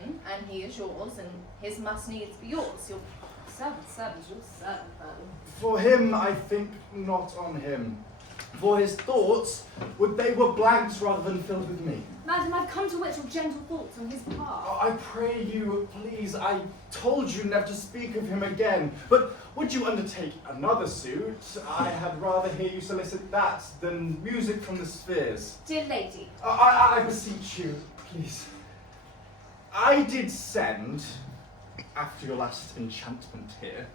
And he is yours, and his must needs be yours. Your servant's your servant, madam. For him, I think not on him. For his thoughts, would they were blanks rather than filled with me. Madam, I've come to wet your gentle thoughts on his behalf. I pray you, please, I told you never to speak of him again. But would you undertake another suit? I had rather hear you solicit that than music from the spheres. Dear lady. I beseech you, please. I did send, after your last enchantment here,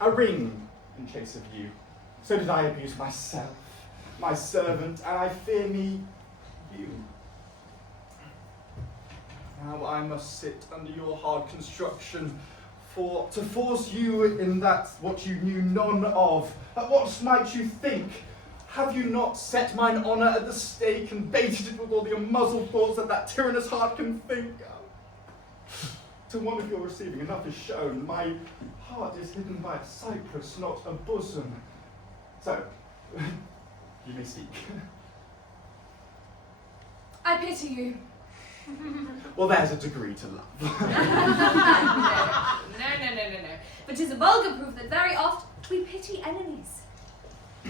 a ring in chase of you. So did I abuse myself, my servant, and I fear me, you. Now I must sit under your hard construction to force you in that what you knew none of. What might you think? Have you not set mine honour at the stake and baited it with all the muzzled thoughts that tyrannous heart can think? To one of your receiving enough is shown. My heart is hidden by a cypress, not a bosom. So, you may speak. I pity you. Well, there's a degree to love. No. But 'tis a vulgar proof that very oft we pity enemies.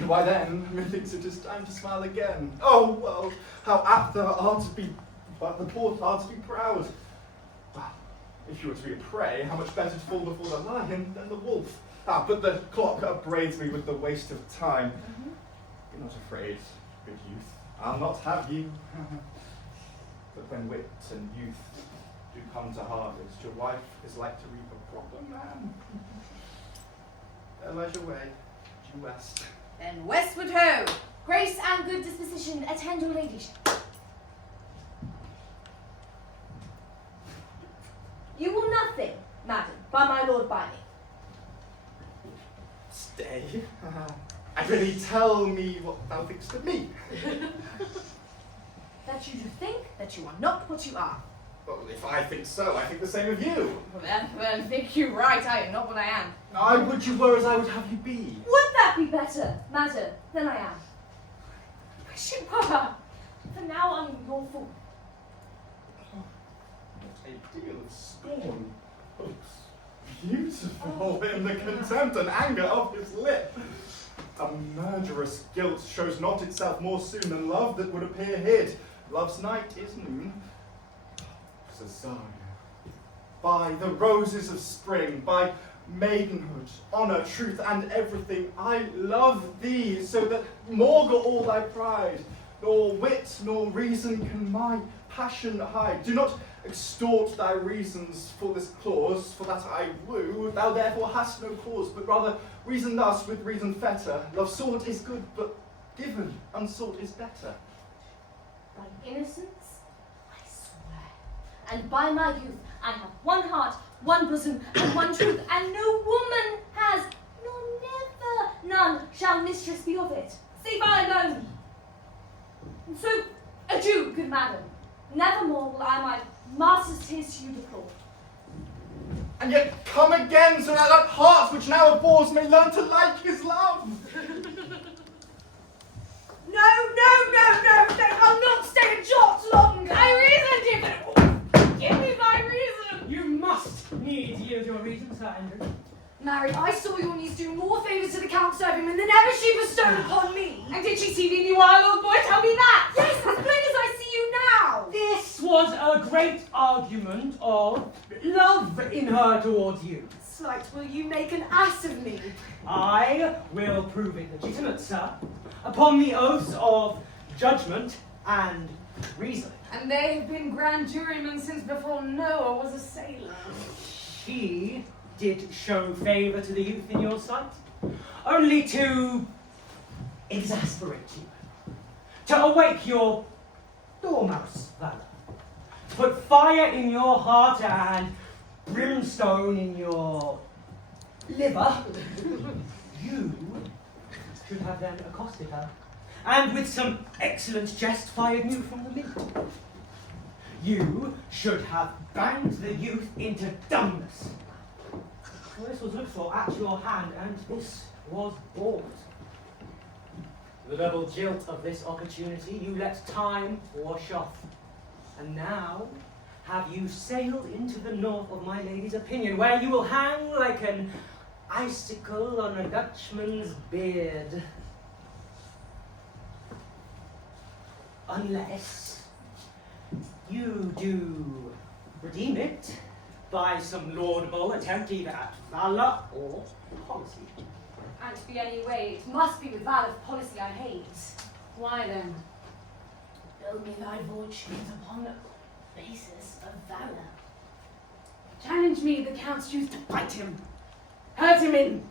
Why then, methinks it is time to smile again. Oh, well, how apt thou art to be, but the poor art to be proud. Well, if you were to be a prey, how much better to fall before the lion than the wolf. But the clock upbraids me with the waste of time. Be not afraid, good youth. I'll not have you. But when wit and youth do come to harvest, your wife is like to reap a proper man. Their leisure way, due west. Then westward ho! Grace and good disposition attend your ladyship. You will nothing, madam, by my lord by me. Stay. I really tell me what thou thinkst of me. That you do think that you are not what you are. Well, if I think so, I think the same of you. Well, think you right, I am not what I am. I would you were as I would have you be. Would that be better, madam, than I am? Wish you were, for now I'm your fool. A deal of scorn. Looks beautiful in the contempt and anger of his lip. A murderous guilt shows not itself more soon than love that would appear hid. Love's night is noon. Cesario, by the roses of spring, by maidenhood, honour, truth, and everything, I love thee, so that maugre all thy pride, nor wit nor reason can my passion hide. Do not extort thy reasons for this clause, for that I woo, thou therefore hast no cause, but rather reason thus with reason fetter. Love sought is good, but given unsought is better. By innocence, I swear, and by my youth, I have one heart, one bosom, and one truth, and no woman has, nor never none shall mistress be of it, save I alone. And so, adieu, good madam. Nevermore will I my master's tears to you deplore. And yet come again, so that that heart which now abhors may learn to like his love. No, I'll not stay a jot longer. I reasoned you, but give me my reason. You must needs yield your reason, Sir Andrew. Mary, I saw your niece do more favours to the Count Servingman than ever she bestowed upon me. And did she see thee in the wild old boy? Tell me that. Yes, as plain as I see you now. This was a great argument of love in her towards you. Slight, will you make an ass of me? I will prove it legitimate, sir, upon the oaths of judgment and reason. And they have been grand jurymen since before Noah was a sailor. She did show favour to the youth in your sight, only to exasperate you, to awake your dormouse valour, to put fire in your heart and brimstone in your liver. You should have then accosted her, and with some excellent jest fired you from the mint. You should have banged the youth into dumbness. Well, this was looked for at your hand, and this was bought. The double jilt of this opportunity you let time wash off. And now have you sailed into the north of my lady's opinion, where you will hang like an icicle on a Dutchman's beard. Unless you do redeem it by some laudable attempt either at valour or policy. And to be any way, it must be with valour policy I hate. Why then? Build me thy fortunes upon the basis of valour. Challenge me, the Count's youth, to fight him. Hurt him in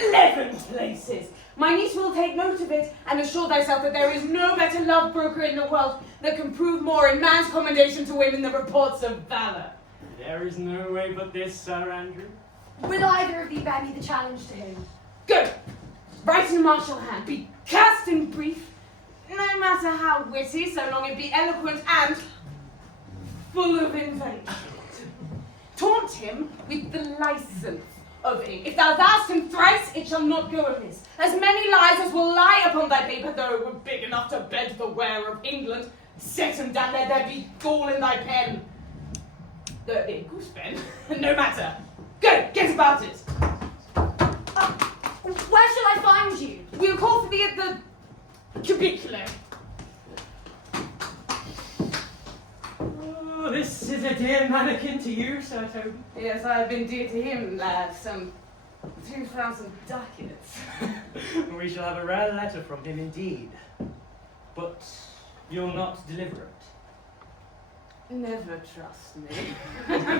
11 places. My niece will take note of it, and assure thyself that there is no better love broker in the world that can prove more in man's commendation to women than reports of valour. There is no way but this, Sir Andrew. Will either of thee bear me the challenge to him? Go! Write in martial hand, be cast in brief, no matter how witty, so long it be eloquent and full of invention. Taunt him with the license of ink. If thou thou'st him thrice, it shall not go amiss. As many lies as will lie upon thy paper, though it were big enough to bed the wear of England, set him down, let there be gall in thy pen. Though it be a goose pen, no matter. Go, get about it. Where shall I find you? We'll call for thee at the cubiculo. Oh, this is a dear mannequin to you, Sir Toby. Yes, I have been dear to him, lad. Some 2,000 ducats. We shall have a rare letter from him indeed. But you'll not deliver it. Never trust me.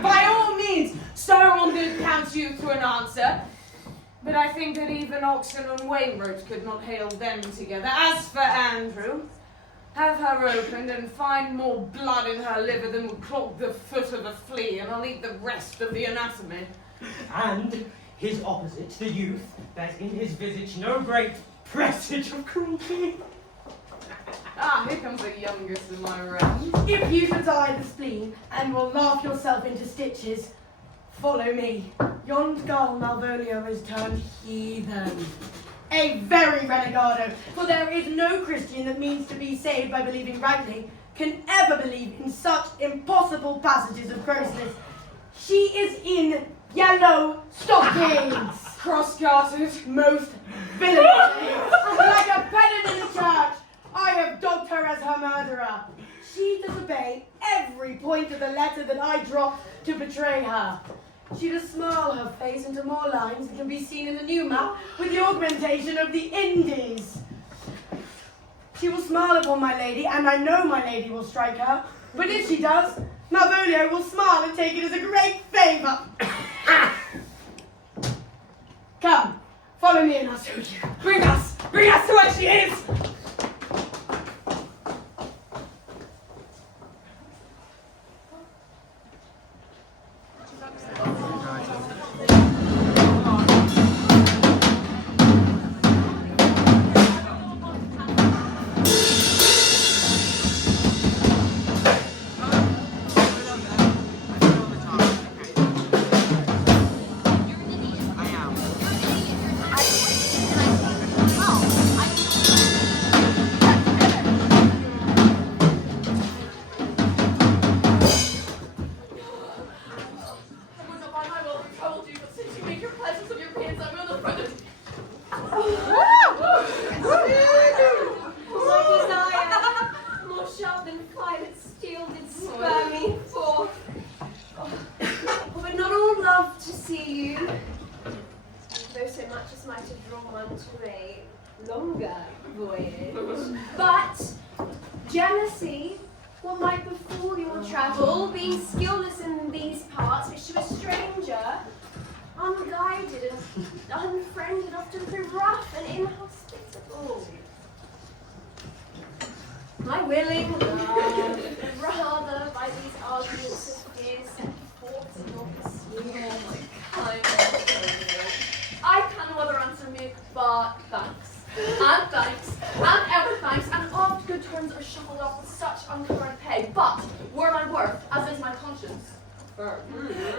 By all means, stir on the Count's youth to an answer. But I think that even Oxon and Wainwright could not hail them together. As for Andrew, have her opened and find more blood in her liver than would clog the foot of a flea, and I'll eat the rest of the anatomy. And his opposite, the youth, bears in his visage no great presage of cruelty. Ah, here comes the youngest of my realm. If you could die the spleen and will laugh yourself into stitches, follow me. Yond gull Malvolio is turned heathen. A very renegado, for there is no Christian that means to be saved by believing rightly can ever believe in such impossible passages of grossness. She is in yellow stockings. Cross-gartered. Most villainous. her as her murderer. She does obey every point of the letter that I dropped to betray her. She does smile her face into more lines that can be seen in the new map with the augmentation of the Indies. She will smile upon my lady, and I know my lady will strike her. But if she does, Malvolio will smile and take it as a great favour. Come, follow me and I'll show you. Bring us to where she is!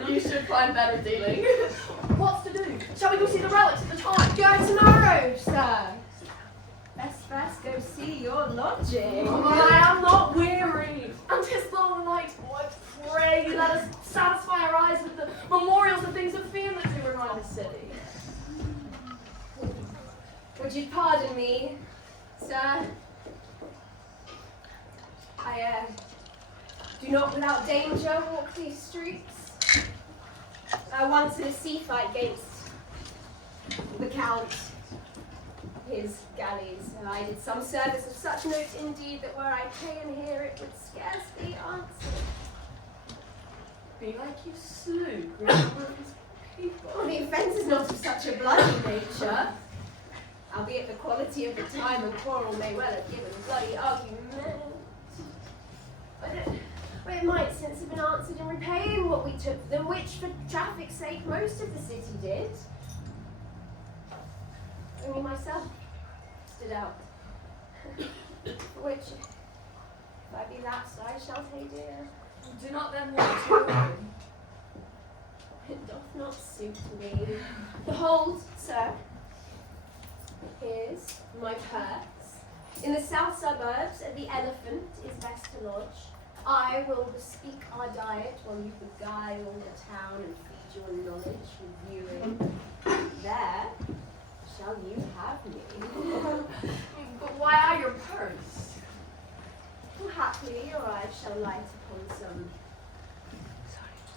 You should find better dealing. What's to do? Shall we go see the relics at the time? Go tomorrow, sir. Let's first go see your lodging. I am not weary. And 'tis long night, boy. Pray you let us satisfy our eyes with the memorials and things of fame that do remind the city. Would you pardon me, sir? I do not without danger walk these streets. I once in a sea fight against the Count, his galleys, and I did some service of such note indeed that were I pay and hear it would scarce be answered. Be like you slew his people. Well, the offence is not of such a bloody nature, albeit the quality of the time and quarrel may well have given bloody argument. But it might since have been answered in repaying what we took them, which for traffic's sake most of the city did. Only myself stood out. For which, if I be lapsed, I shall pay dear. Do not then want to open. It doth not suit me. Behold, sir, here's my purse. In the south suburbs, at the Elephant is best to lodge. I will bespeak our diet while you beguile the town and feed your knowledge with viewing. There shall you have me. But why are your purse? Well, haply your eyes shall light upon some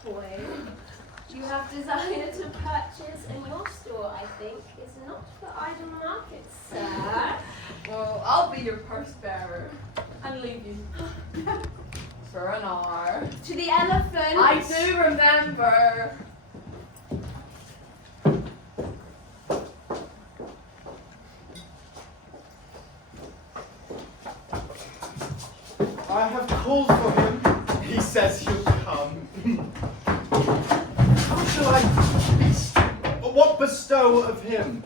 toy you have desire to purchase, and your store, I think, is not for idle markets, sir. Well, I'll be your purse bearer and leave you for an hour. To the Elephant. I do remember. I have called for him. He says he'll come. How shall I feast? What bestow of him?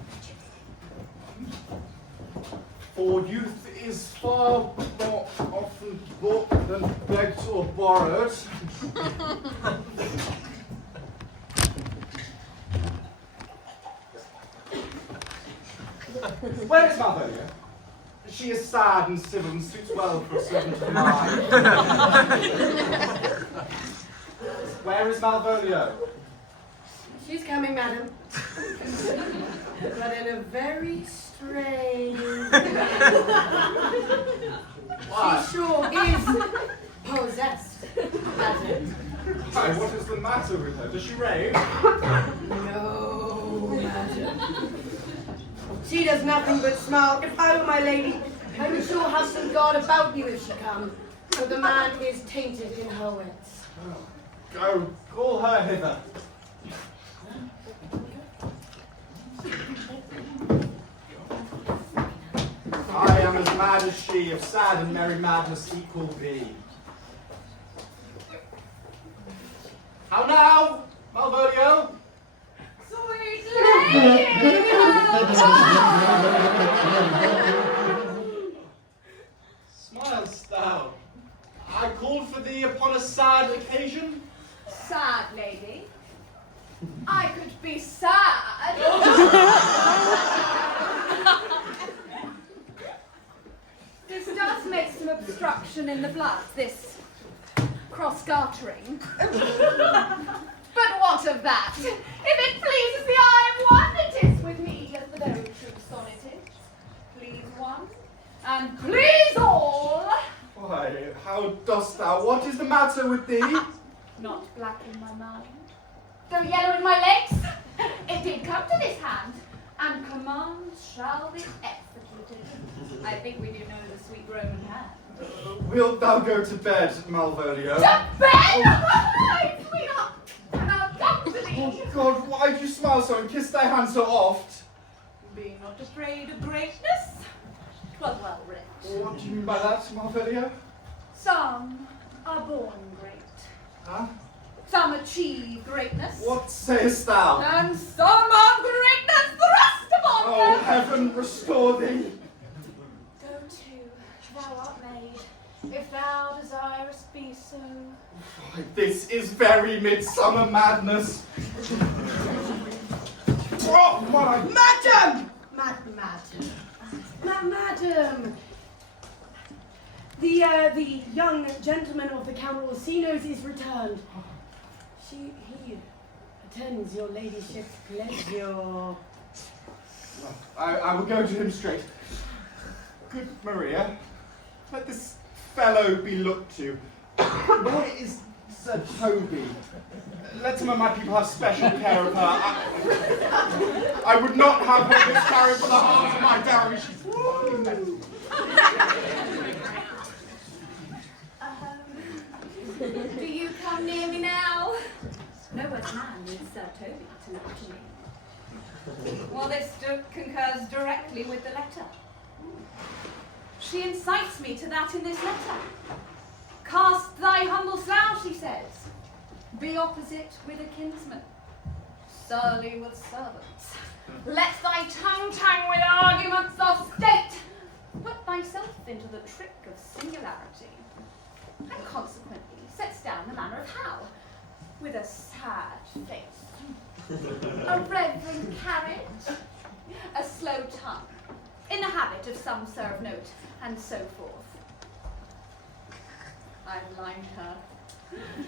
For youth is far more often bought than begged or borrowed. Where is Malvolio? She is sad and civil and suits well for a servant of mine. Where is Malvolio? She's coming, madam. But in a very strange Why? She sure is possessed, madam. Why, what is the matter with her? Does she rave? No, madam. She does nothing but smile. If I were my lady, I would sure have some guard about you if she come. For the man is tainted in her wits. Go, call her hither. I am as mad as she, if sad and merry madness equal be. How now, Malvolio? Sweet lady! Smilest thou? I called for thee upon a sad occasion. Sad lady. I could be sad. This does make some obstruction in the blood, this cross-gartering. But what of that? If it pleases the eye of one, it is with me just the very true sonnet. Please one, and please all. Why, how dost thou? What is the matter with thee? Not black in my mind, though yellow in my legs. It did come to this hand, and commands shall be executed. I think we do know the sweet Roman hand. Wilt thou go to bed, Malvolio? To bed! My sweetheart! And I'll come to thee! Oh God, why do you smile so and kiss thy hand so oft? Be not afraid of greatness. 'Twas well writ. What do you mean by that, Malvolio? Some are born great. Huh? Some achieve greatness. What sayest thou? And some of greatness thrust upon Oh, them. heaven restore thee. Go to, thou art made, if thou desirest be so. Why, this is very midsummer madness. Oh, my. Madam! Madam! The young gentleman of the Count Orsino's is returned. He attends your ladyship's pleasure. I will go to him straight. Good Maria, let this fellow be looked to. Where is Sir Toby? Let some of my people have special care of her. I would not have her miscarry for the half of my dowry. She's Do you come near me now? No one's man with Sir Toby to look to me. Well, this concurs directly with the letter. She incites me to that in this letter. Cast thy humble slough, she says. Be opposite with a kinsman. Surly with servants. Let thy tongue tang with arguments of state. Put thyself into the trick of singularity. And consequently sets down the manner of how. With a sad face. A reverent carriage. A slow tongue. In the habit of some serve note, and so forth. I've limed her.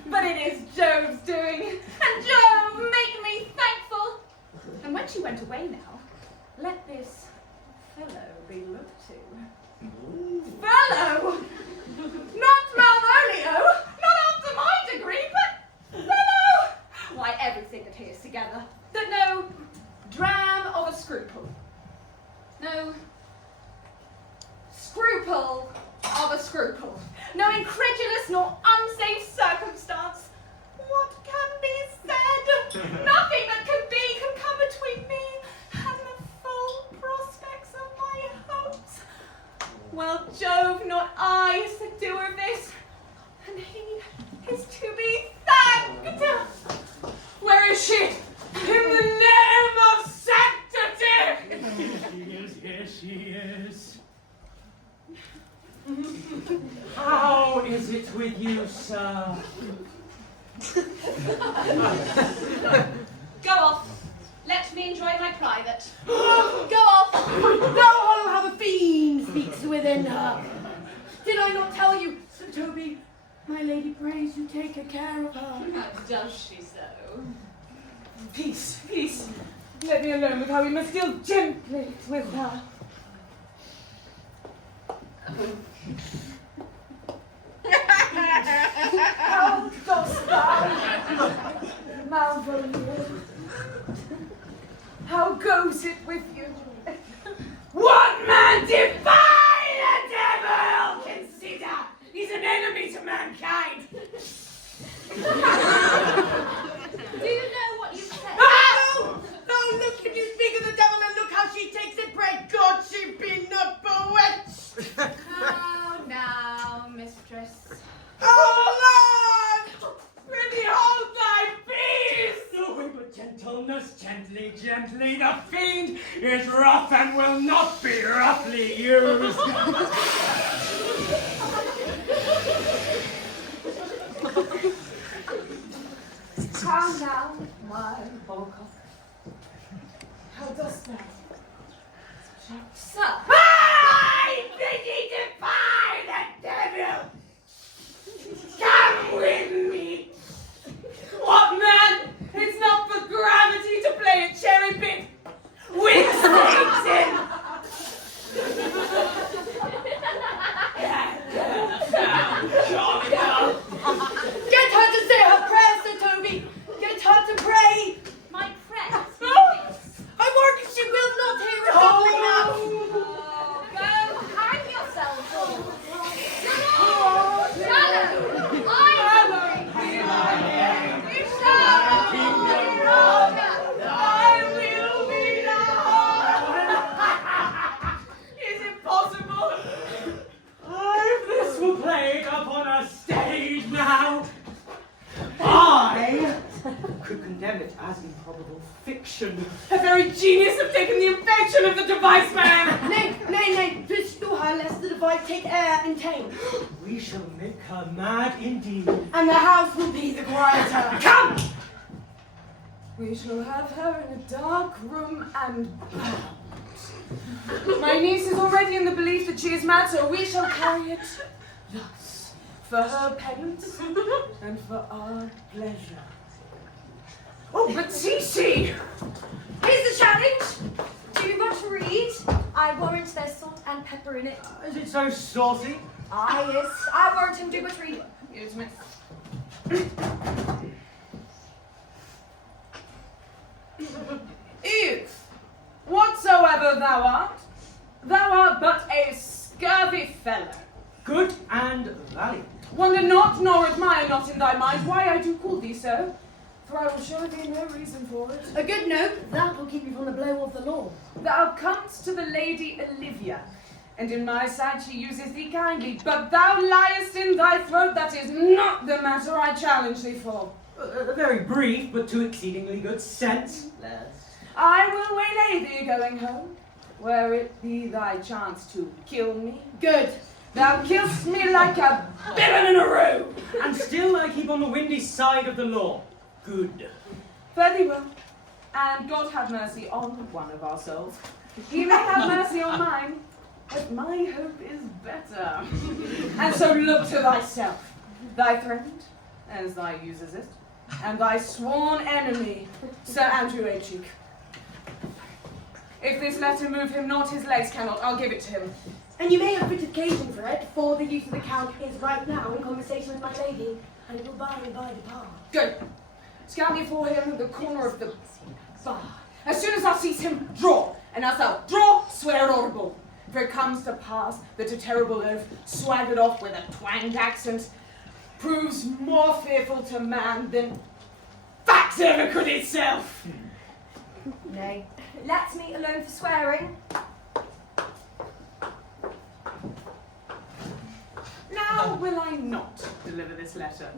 But it is Jove's doing, and Jove make me thankful. And when she went away now, let this fellow be looked to. Fellow! Not Malvolio! Not after my degree, but fellow! Why, everything that adheres together. That no dram of a scruple. No scruple of a scruple. No incredulous nor unsafe circumstance. What can be said? Nothing that can be can come between me and the full prospects of my hopes. Well, Jove, not I, is the doer of this, and he is to be thanked. Where is she? In the name of sanctity! Here she is. How is it with you, sir? Go off. Let me enjoy my private. Go off. Know how the fiend speaks within her. Did I not tell you, Sir Toby? My lady prays you take a care of her. How does she so? Peace, peace. Let me alone with her. We must deal gently with her. How dost thou, Malvolio? How goes it with you? What man defy the devil? Consider he's an enemy to mankind. Do you know what you said? Oh, no, look, can you speak of the devil and look how she takes it? Pray God she be not bewitched. How now, mistress? Oh Lord! Prithee hold thy peace! No, but gentleness, gently, gently. The fiend is rough and will not be roughly used. How now, my Volkov? How dost thou? Sir! I bid ye defy the devil! Come with me! What man? It's not for gravity to play a cherry pit with Satan! Get her to say her prayers, Sir Toby. Get her to pray. My prayers? I warn you, she will not hear it properly now. Go hang yourself all. Shadow! I will bring you. You shall be wrong. I will be now. Is it possible? If this were played upon a stage now, I could condemn it as improbable fiction. The very genius have taken the infection of the device man! Nay, restore her lest the device take air and tame. We shall make her mad indeed. And the house will be the quieter. Come! We shall have her in a dark room and bound. My niece is already in the belief that she is mad, so we shall carry it thus, for her penance and for our pleasure. Oh, but Cece! Here's the challenge. Do you want to read? I warrant there's salt and pepper in it. Is it so saucy? Ah, yes. I warrant him do but read. Use me. If, whatsoever thou art but a scurvy fellow. Good and valiant. Wonder not, nor admire not in thy mind why I do call thee so, for I will show thee no reason for it. A good note, that will keep you from the blow of the law. Thou comest to the Lady Olivia, and in my sight she uses thee kindly, but thou liest in thy throat, that is not the matter I challenge thee for. A very brief, but to exceedingly good sense. I will waylay thee going home, where it be thy chance to kill me. Good. Thou kill'st me like a villain in a robe. And still I keep on the windy side of the law. Good. Fare thee well, and God have mercy on one of our souls. He may have mercy on mine, but my hope is better. And so look to thyself, thy friend, as thou usest it, and thy sworn enemy, Sir Andrew A. Cheek. If this letter move him not, his legs cannot. I'll give it to him. And you may have fit occasion for it, for the youth of the Count is right now in conversation with my lady, and will by and by depart. Go. Scout me for him at the corner of the bar. As soon as thou seest him, draw. And as thou draw, swear it audible. For it comes to pass that a terrible oath, swaggered off with a twanged accent, proves more fearful to man than facts ever could itself. Nay, let me alone for swearing. Now will I not deliver this letter.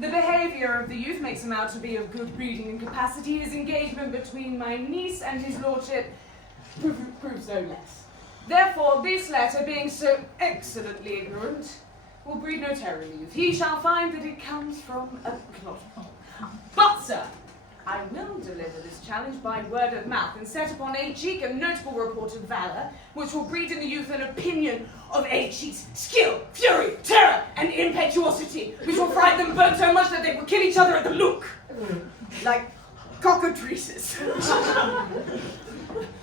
The behaviour of the youth makes him out to be of good breeding and capacity. His engagement between my niece and his lordship proves no less. Therefore, this letter, being so excellently ignorant, will breed no terror in the youth. He shall find that it comes from a plot. But, sir, I will deliver this challenge by word of mouth and set upon A. Cheek a notable report of valour, which will breed in the youth an opinion of A. Cheek's skill, fury, terror, and impetuosity, which will frighten them both so much that they will kill each other at the look, like cockatrices.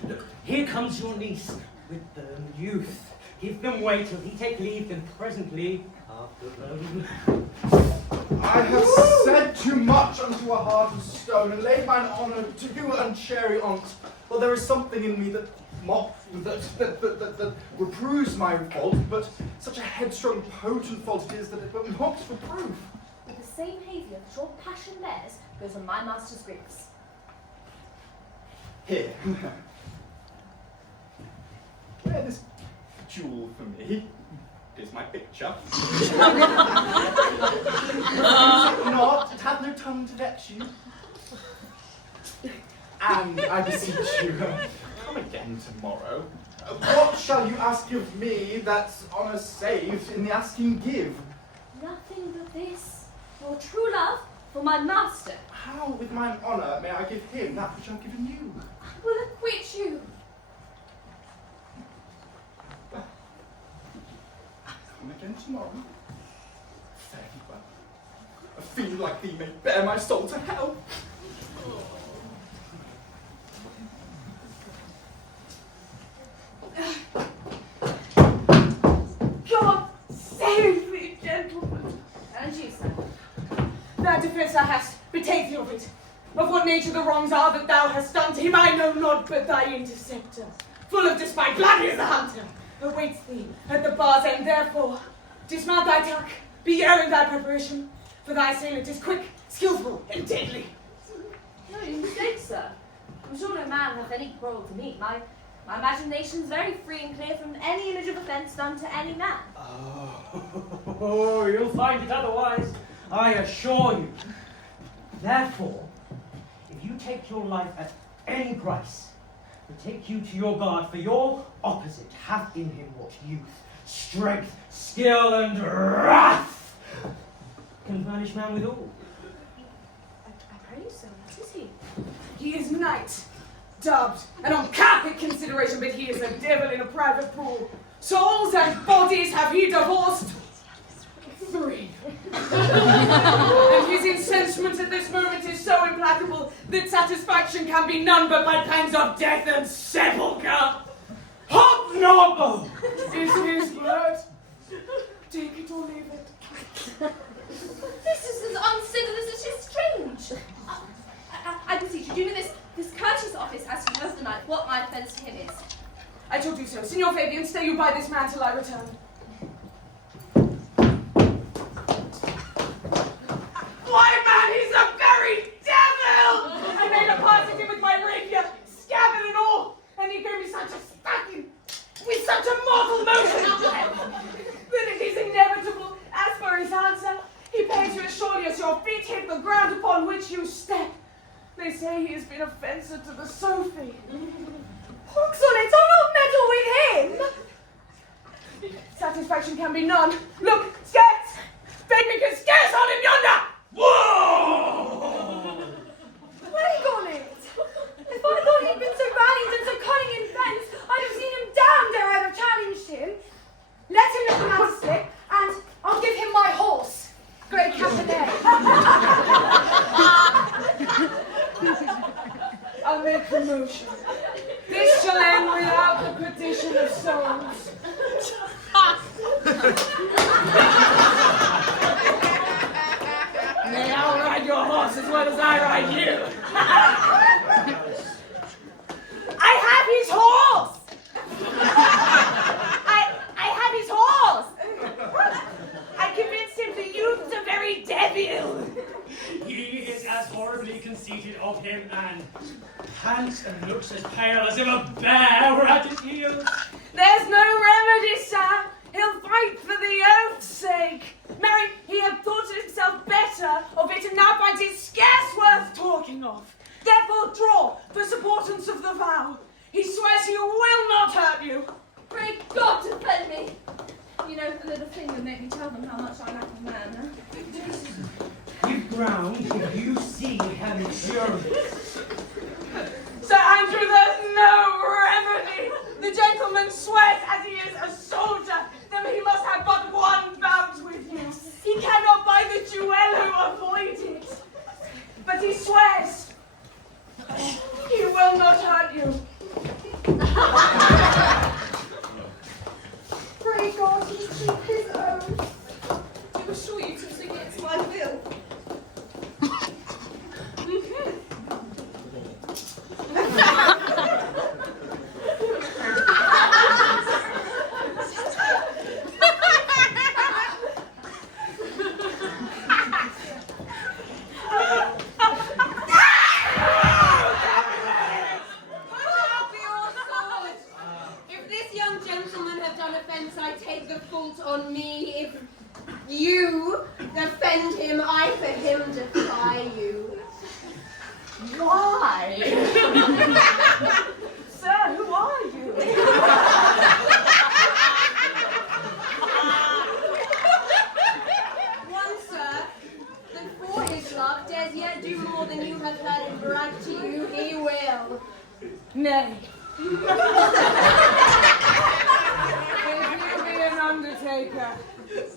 Look, here comes your niece with the youth. Give them way till he take leave, then presently after them. I have said too much unto a heart of stone, and laid mine honour to unchary on't. Well, there is something in me that that reproves my fault, but such a headstrong, potent fault it is that it but mocks reproof. With the same behaviour that your passion bears goes on my master's griefs. Here. Wear this jewel for me. Here's my picture. Not, it hath no tongue to let you. And I beseech you, come again tomorrow. What shall you ask of me that's honour saved in the asking give? Nothing but this, your true love for my master. How, with mine honour, may I give him that which I've given you? I will acquit you. Come again tomorrow. Fare thee well. A fiend like thee may bear my soul to hell. God save me, gentlemen. And you, sir. That defence thou hast, betake thee of it. Of what nature the wrongs are that thou hast done to him, I know not, but thy interceptor, full of despite, bloody as the hunter, awaits thee at the bar's end. Therefore, dismount thy tuck, be early in thy preparation, for thy assailant is quick, skilful, and deadly. No, you mistake, sir. I'm sure no man hath any quarrel to me. My imagination's very free and clear from any image of offence done to any man. Oh, you'll find it otherwise, I assure you. Therefore, if you take your life at any price, betake you to your guard, for your opposite hath in him what youth, strength, skill, and wrath can furnish man withal. I pray you, sir, what is he? He is knight, dubbed, and on Catholic consideration, but he is a devil in a private pool. Souls and bodies have he divorced 3. And his incensement at this moment is so implacable that satisfaction can be none but by pangs of death and sepulchre. Hobnob is his word. Take it or leave it. This is as uncivilized as it is strange. I beseech you, do you know this courteous office as he has denied what my offence to him is? I told you so. Signor Fabian, stay you by this man till I return. Why, man, he's a very devil! I made a pass at him with my rapier, scabbard and all, and he gave me such a stacking, with such a mortal motion, that it is inevitable. As for his answer, he pays you as surely as your feet hit the ground upon which you step. They say he has been a fencer to the Sophie. Pox on it, I'll not meddle with him! Satisfaction can be none. Look, scarce! Baby can scarce on him yonder! Whoa! Plague on it! If I thought he'd been so valiant and so cunning in fence, I'd have seen him damned ere I'd have challenged him. Let him let the matter slip, and I'll give him my horse, Grey Cabernet. I'll make the motion. This shall end without the perdition of souls. Nay, I'll ride your horse as well as I ride you. I have his horse! I have his horse! I convinced him the youth's a very devil. He is as horribly conceited of him, and pants and looks as pale as if a bear were at his heels. There's no remedy, sir. He'll fight for the oath's sake. Marry, he had thought himself better of it, and now finds it scarce worth talking of. Therefore draw for supportance of the vow. He swears he will not hurt you. Pray God defend me. You know, the little thing that made me tell them how much I lack of man, huh? Give ground if you see him insurance. Sir Andrew, there's no remedy. The gentleman swears, as he is a soldier, that he must have but one bout with you. He cannot by the duello avoid it. But he swears he will not hurt you. son offence, I take the fault on me. If you defend him, I for him defy you. Why? Sir, who are you? One, sir, that for his love dares yet do more than you have heard him brag to you, he will. Nay. If you be an undertaker,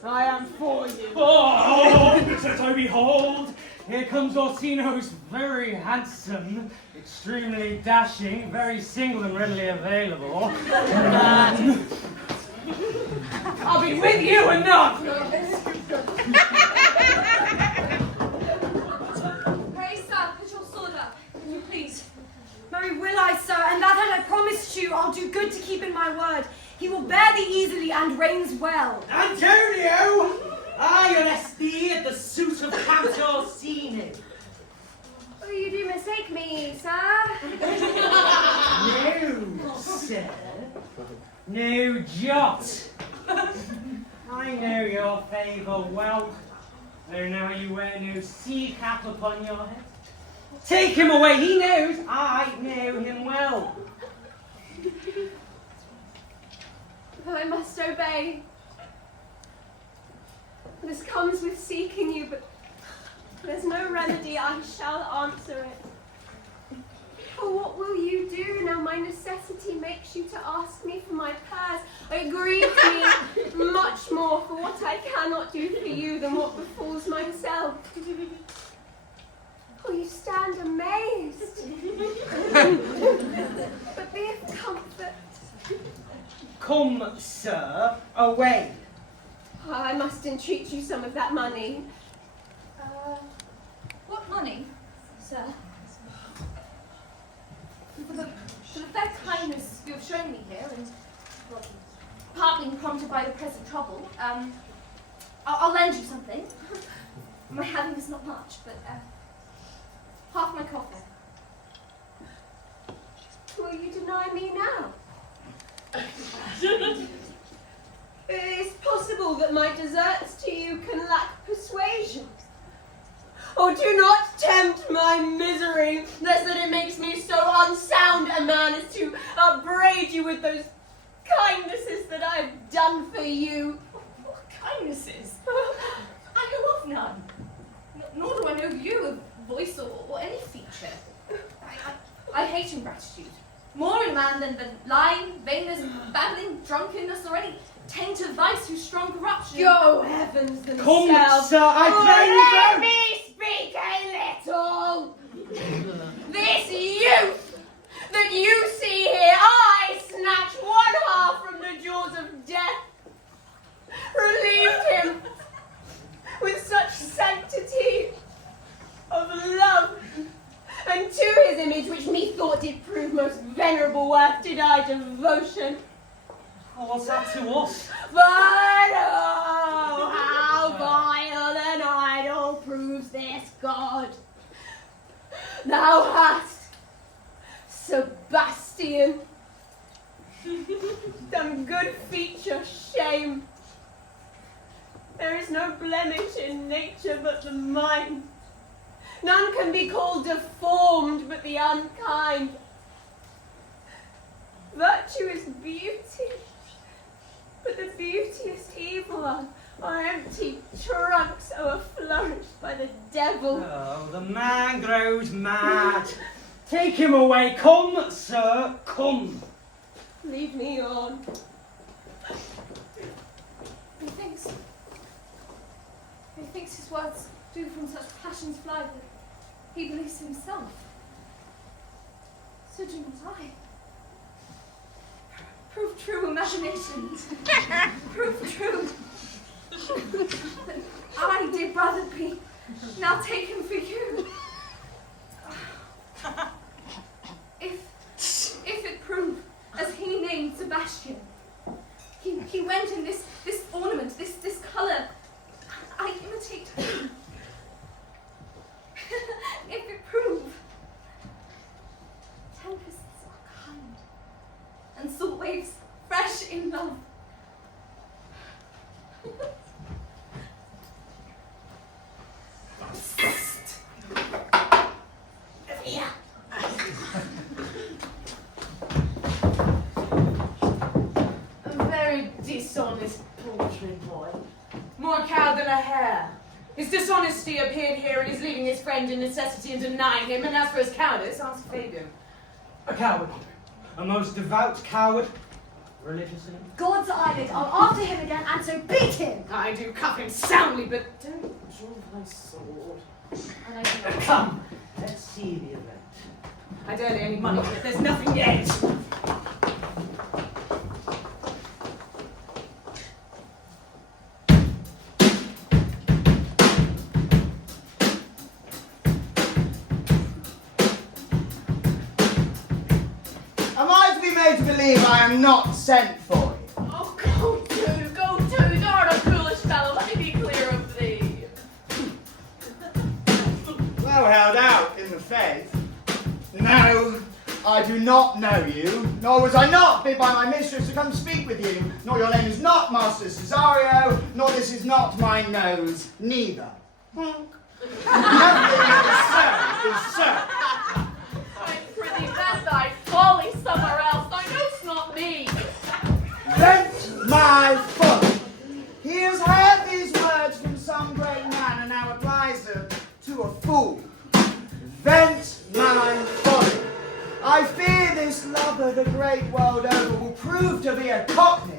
I am for you. Oh, as I behold, here comes Orsino's very handsome, extremely dashing, very single and readily available. And I'll be with you and not. Pray, sir, put your sword up, can you please? Marry will I, sir, and that I promised you, I'll do good to keep in my word. He will bear thee easily and reigns well. Antonio! I arrest thee at the suit of Count Orsino. Oh, you do mistake me, sir. No, sir. No jot. I know your favour well, though now you wear no sea cap upon your head. Take him away, he knows I know him well. I must obey. This comes with seeking you, but there's no remedy. I shall answer it. For what will you do now my necessity makes you to ask me for my purse? It grieves me much more for what I cannot do for you than what befalls myself. Oh, you stand amazed. But be of comfort. Come, sir, away. I must entreat you some of that money. What money, sir? For the fair kindness you have shown me here, and well, partly prompted by the present trouble, I'll lend you something. My having is not much, but half my coffin. Will you deny me now? It's possible that my deserts to you can lack persuasion. Oh, do not tempt my misery, lest that it makes me so unsound a man as to upbraid you with those kindnesses that I have done for you. What kindnesses? I know of none. Nor do I know you of voice or any feature. I hate ingratitude. More in a man than lying, vainness, babbling, drunkenness, or any taint of vice whose strong corruption. Go heavens themselves. Come, sir, I pray Let me speak a little. This youth that you see here, I snatched one half from the jaws of death, relieved him with such sanctity of love, and to his image, which methought did prove most venerable worth, did I devotion. Oh, what's that to us? But oh, how vile an idol proves this God. Thou hast, Sebastian, done good feature shame. There is no blemish in nature but the mind. None can be called deformed but the unkind. Virtue is beauty, but the beauteous evil are empty trunks overflourished by the devil. Oh, the man grows mad. Take him away. Come, sir, come. Leave me on. Methinks his words do from such passions fly that he believes himself. So do not I. Prove true imaginations. Prove true. That I, dear brother, be now taken for you. If it prove, as he named Sebastian, he went in this ornament, this colour, I imitate him. If it prove, tempests are kind, and salt waves fresh in love, A very dishonest poultry boy. More coward than a hare. His dishonesty appeared here in his leaving his friend in necessity and denying him, and as for his cowardice, ask Fabian. A coward. A most devout coward. Religious in him. God's eyelid, I'm after him again, and so beat him! I do cuff him soundly, but don't draw thy sword. And I do Come, let's see the event. I don't lay any money on it, there's nothing yet. Am I to be made to believe I am not sent for you? Oh, go to, thou art a foolish fellow, let me be clear of thee. Well held out in the faith. No, I do not know you, nor was I not bid by my mistress to come speak with you, nor your name is not Master Cesario, nor this is not my nose, neither. Nothing is so. I prithee vent thy folly somewhere else, thou know'st not me. Vent my folly. He has heard these words from some great man and now applies them to a fool. Vent my folly. I fear this lover the great world over will prove to be a cockney.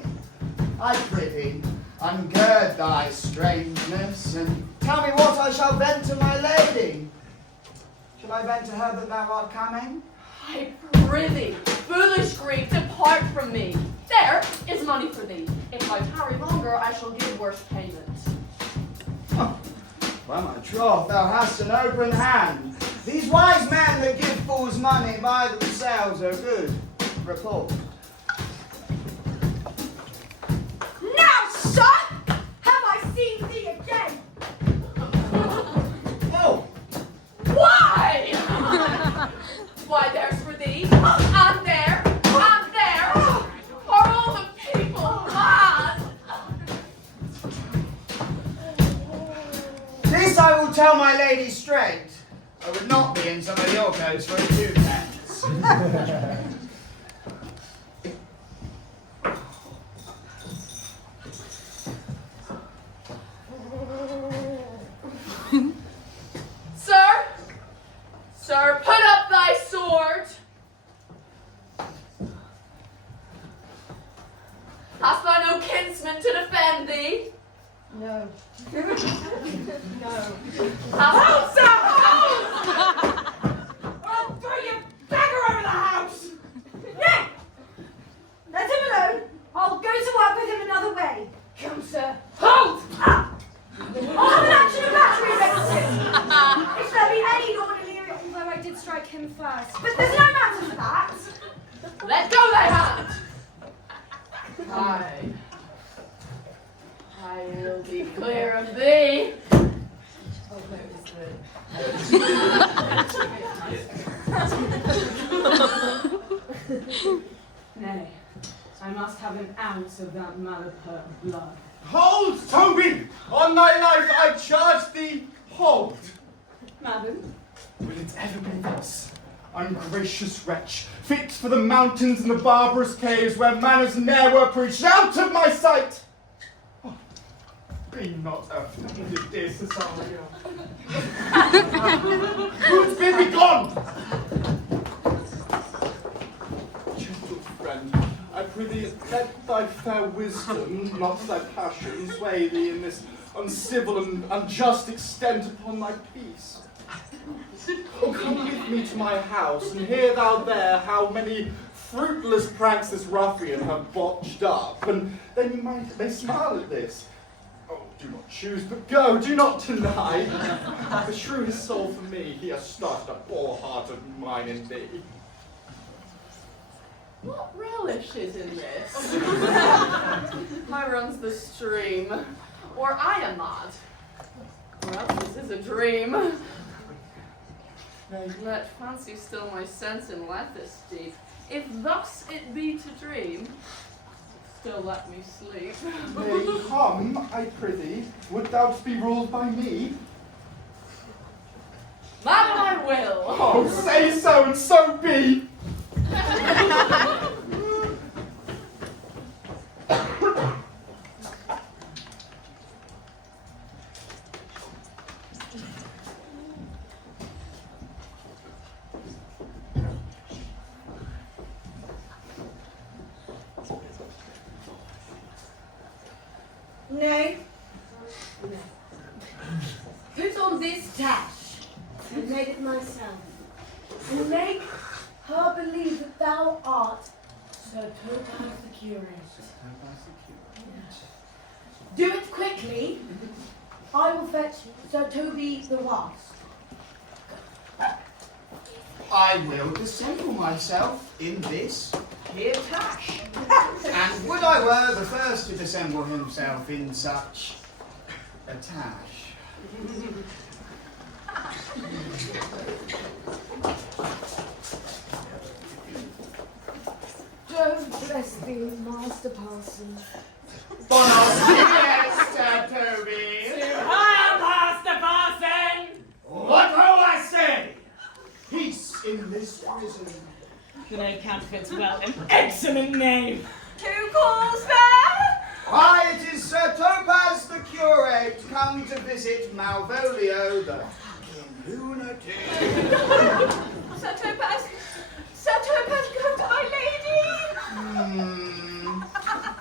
I prithee, ungird thy strangeness and tell me what I shall vent to my lady. Shall I vent to her that thou art coming? I prithee, foolish Greek, depart from me. There is money for thee. If I tarry longer, I shall give worse payment. Oh, well, my troth, thou hast an open hand. These wise men that give fools money by themselves are good report. Now, sir, have I seen thee again? Oh, Why? Why, there's for thee, and there, are all the people mad? this I will tell my lady straight. I would not be in some of your coats for a 2 pence. Sir, put up thy sword. Hast thou no kinsman to defend thee? No. Hold, sir, hold! I'll throw you beggar over the house! No! Let him alone. I'll go to work with him another way. Come, sir. Hold! I'll have an action of battery against him. If there be any Lord Illyria, although I did strike him first. But there's no matter for that. Let go thy hand! I will be clear of thee. Oh, Nay, I must have an ounce of that malapert blood. Hold, Toby! On thy life I charge thee, hold! Madam? Will it ever be thus? Ungracious wretch, fit for the mountains and the barbarous caves where manners ne'er were preached, out of my sight! Oh, be not offended, dear Cesario. Who's bid me gone? Gentle friend, I prithee, let thy fair wisdom, not thy passion, sway thee in this uncivil and unjust extent upon thy peace. Oh, come with me to my house, and hear thou there how many fruitless pranks this ruffian have botched up, and then you may smile at this. Oh, do not choose, but go, do not deny. Beshrew his soul for me, he has started a poor heart of mine in thee. What relish is in this? How runs the stream? Or I am mad. Or else this is a dream. Let fancy still my sense and let this deep. If thus it be to dream, still let me sleep. Nay, come, I prithee, would thou be ruled by me? That I will. Oh, say so, and so be! Nay. Put on this dash and made it myself, and make her believe that thou art Sir Topaz the curate. Do it quickly. I will fetch Sir Toby the wasp. I will dissemble myself in this here tash. And would I were the first to dissemble himself in such a tash. Don't bless thee, Master Parson. Buenos dias, Sir Toby. Hi, Master Parson! What will I say? Peace in this prison. The name counterfeits well. An excellent name. Who calls there? Why, it is Sir Topaz the curate come to visit Malvolio the fucking lunatic. Sir Topaz, go to my lady.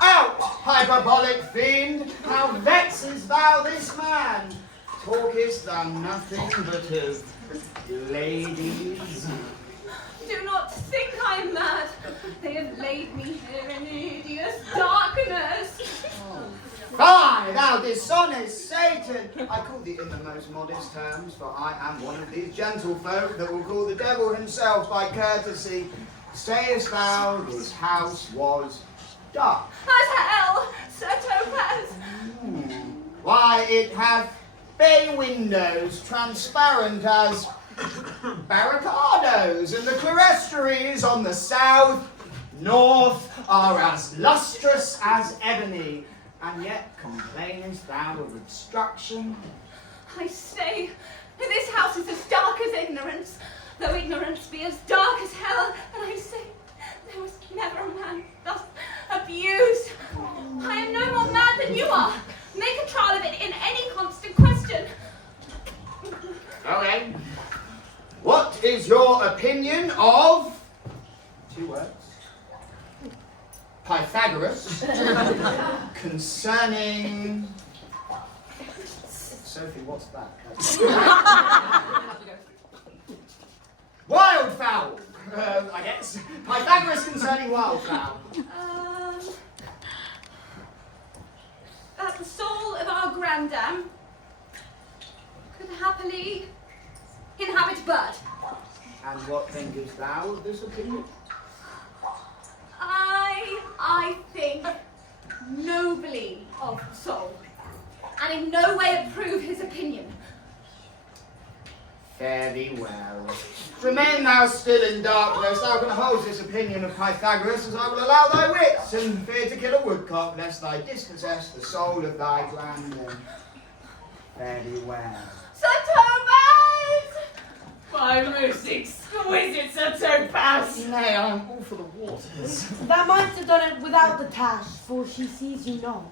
Out, hyperbolic fiend! How vexest thou this man? Talkest thou nothing but of ladies? Do not think I'm mad. They have laid me here in hideous darkness. Fie, thou dishonest Satan! I call thee in the most modest terms, for I am one of these gentlefolk that will call the devil himself by courtesy. Sayest thou this house was dark? As hell, Sir Topaz. Why, it hath bay windows, transparent as barricadoes, and the clerestories on the south, north, are as lustrous as ebony. And yet complainest thou of obstruction? I say, this house is as dark as ignorance, though ignorance be as dark as hell. And I say, there was never a man thus abused. I am no more mad than you are. Make a trial of it in any constant question. Okay. What is your opinion of 2 words? Pythagoras concerning Sophie, what's that? Wildfowl, I guess. Pythagoras concerning wildfowl. That the soul of our grandam could happily inhabit bird. And what thinkest thou of this opinion? I think nobly of soul, and in no way approve his opinion. Fare thee well. Remain thou still in darkness, thou can hold this opinion of Pythagoras, as I will allow thy wits, and fear to kill a woodcock, lest thy dispossess the soul of thy grandam. Fare thee well. Sir Topaz! My most exquisite Sir Topaz! Nay, I am all for the waters. Thou mightst have done it without the tash, for she sees you not.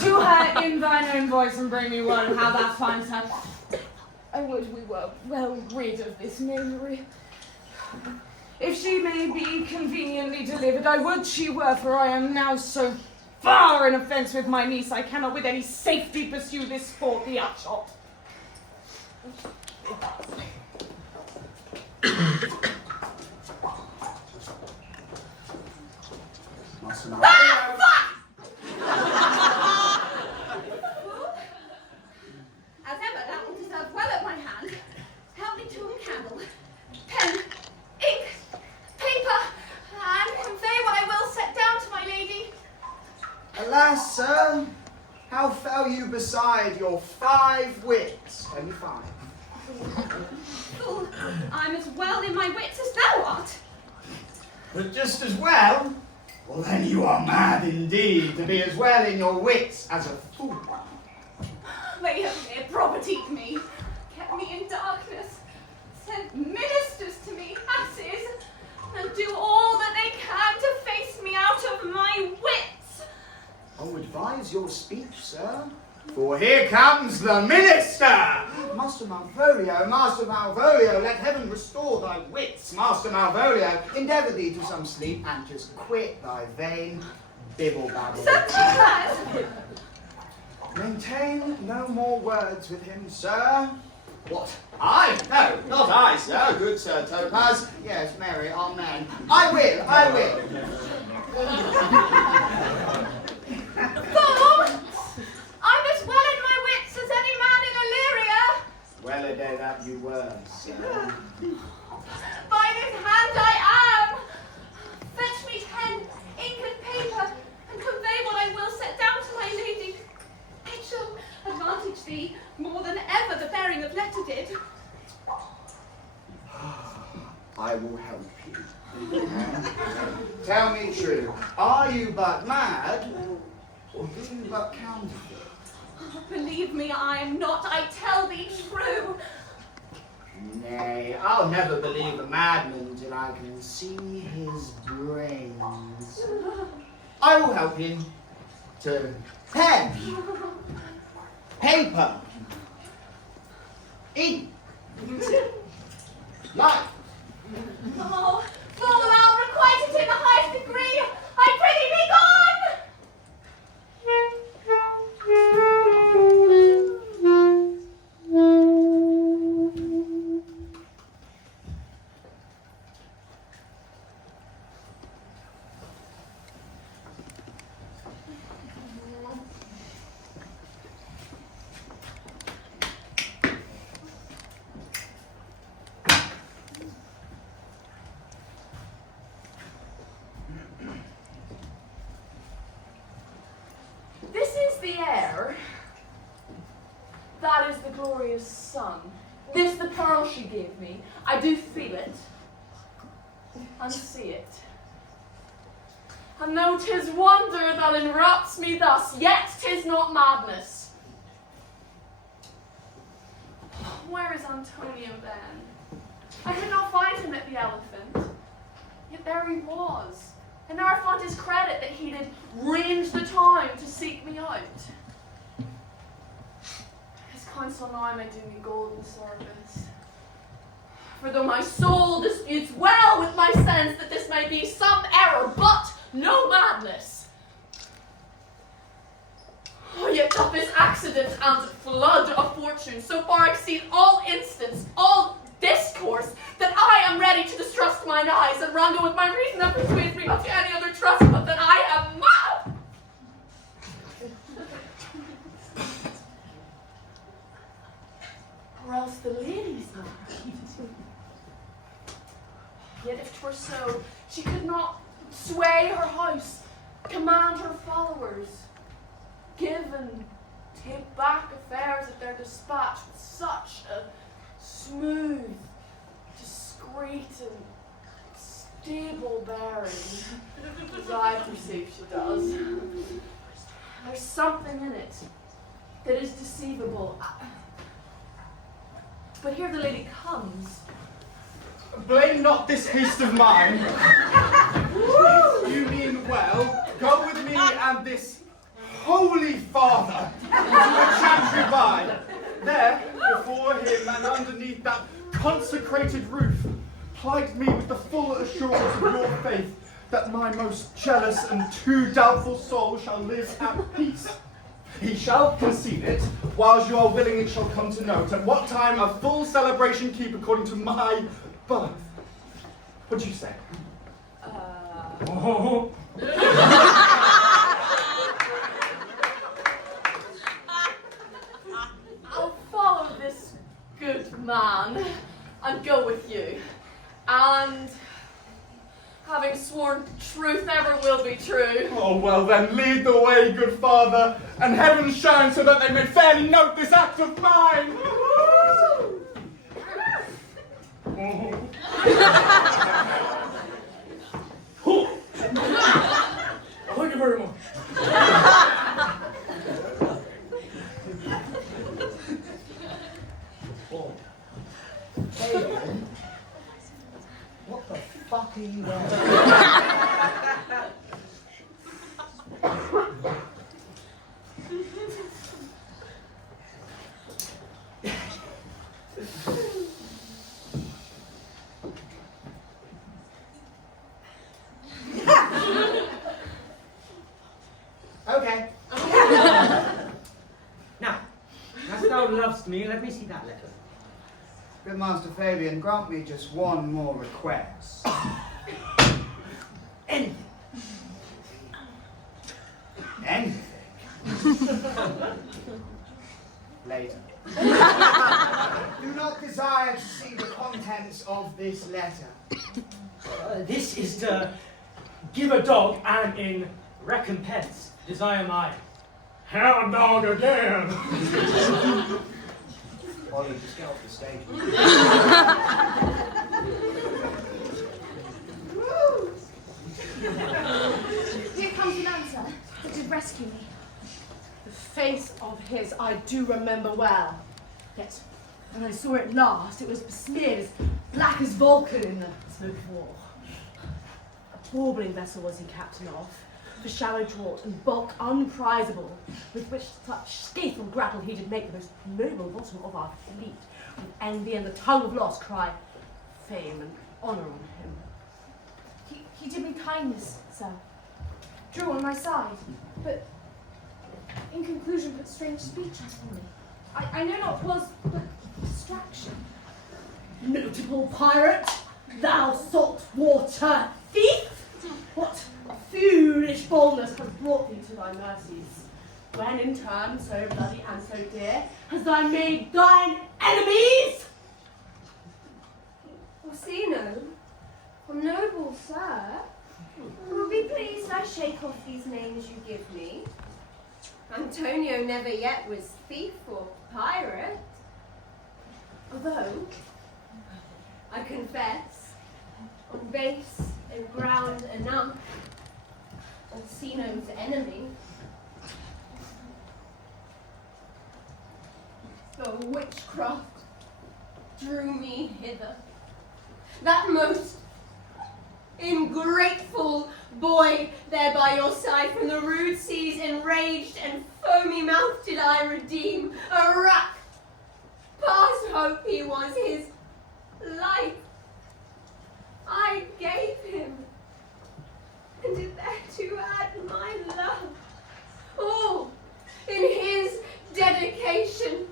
To her in thine own voice and bring me word how thou finds her. I would we were well rid of this knavery. If she may be conveniently delivered, I would she were, for I am now so far in offence with my niece, I cannot with any safety pursue this sport the upshot. As ever, that will deserve well at my hand. Help me to a candle, pen, ink, paper, and convey what I will set down to my lady. Alas, sir, how fell you beside your 5 wits? Only 5. Fool, I'm as well in my wits as thou art. But just as well? Well, then you are mad indeed to be as well in your wits as a fool. They have propertied me, kept me in darkness, sent ministers to me, asses, and do all that they can to face me out of my wits. Oh, advise your speech, sir. For here comes the minister! Master Malvolio, let heaven restore thy wits. Master Malvolio, endeavour thee to some sleep and just quit thy vain bibble-babble. Sir Topaz! Maintain no more words with him, sir. What? I? No, not I, sir. Good Sir Topaz. Yes, Mary, amen. I will. Fool! I'm as well in my wits as any man in Illyria. Well a day that you were, sir. By this hand I am. Fetch me pen, ink and paper, and convey what I will set down to my lady. It shall advantage thee more than ever the bearing of letter did. I will help you. Tell me true, are you but mad, or do you but counterfeit? Oh, believe me, I am not. I tell thee true. Nay, I'll never believe a madman till I can see his brains. I will help him to pen, paper, ink, light. Oh, fool, I'll requite it in the highest degree. I prithee be gone! This is the air. That is the glorious sun. This the pearl she gave me. I do feel it and see it. And though 'tis wonder that enwraps me thus, yet 'tis not madness. Where is Antonio then? I could not find him at the Elephant, yet there he was. And now I found his credit that he did range the time to seek me out. His counsel now may do me golden service. For though my soul disputes well with my sense that this may be some error, but no madness, yet doth this accident and flood of fortune so far exceed all instance, all discourse, that I am ready to distrust mine eyes and wrangle with my reason that persuades me not to any other trust but that I am mad. Or else the lady's mad. Yet if 'twere so, she could not sway her house, command her followers, give and take back affairs at their dispatch with such a smooth, discreet, and stable bearing, as I perceive she does. There's something in it that is deceivable. But here the lady comes. Blame not this haste of mine. You mean well. Go with me and this holy father to the chantry by. There, before him and underneath that consecrated roof, plight me with the full assurance of your faith that my most jealous and too doubtful soul shall live at peace. He shall concede it, whiles you are willing it shall come to note, at what time a full celebration keep according to my birth. What'd you say? Oh. I'll follow this good man and go with you. And having sworn truth ever will be true. Oh, well then, lead the way, good father, and heaven shine so that they may fairly note this act of mine. you will. Okay. Now, as thou lovest me, let me see that letter. Good Master Fabian, grant me just one more request. Anything. Anything. Later. Do not desire to see the contents of this letter. This is to give a dog, and in recompense desire my hound dog again. Ollie, just get off the stage. Here comes an answer to rescue me. The face of his I do remember well. Yet, when I saw it last, it was besmeared as black as Vulcan in the smoke of war. A warbling vessel was he captain of, for shallow draught and bulk unprizable, with which such scatheful grapple he did make the most noble bottom of our fleet, with envy and the tongue of loss cry fame and honour on him. He did me kindness, sir. Drew on my side, but in conclusion put strange speech on me. I know not 'twas but distraction. Notable pirate, thou salt water thief! What foolish boldness has brought thee to thy mercies, when in turn so bloody and so dear hast thou made thine enemies? Orsino, noble sir, will be pleased I shake off these names you give me. Antonio never yet was thief or pirate, although, I confess, on base and ground enough, Orsino's enemy. The witchcraft drew me hither. That most ingrateful boy there by your side from the rude seas enraged and foamy mouthed did I redeem. A wrack past hope he was, his life I gave him, and did thereto add my love, all in his dedication.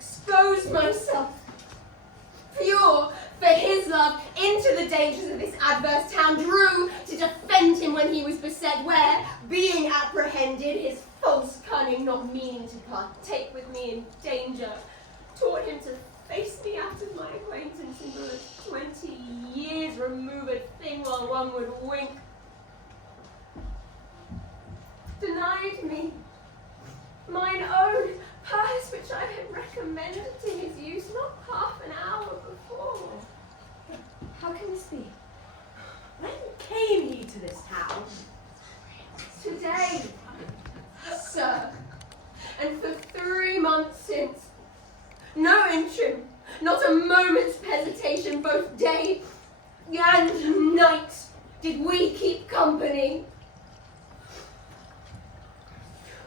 Exposed myself, pure for his love, into the dangers of this adverse town, drew to defend him when he was beset, where, being apprehended, his false cunning, not meaning to partake with me in danger, taught him to face me out of my acquaintance until the 20 years removed thing while one would wink. Denied me mine own purse, which I had recommended to his use not half an hour before. How can this be? When came he to this town? Today, sir, and for 3 months since. No interim, not a moment's hesitation, both day and night did we keep company.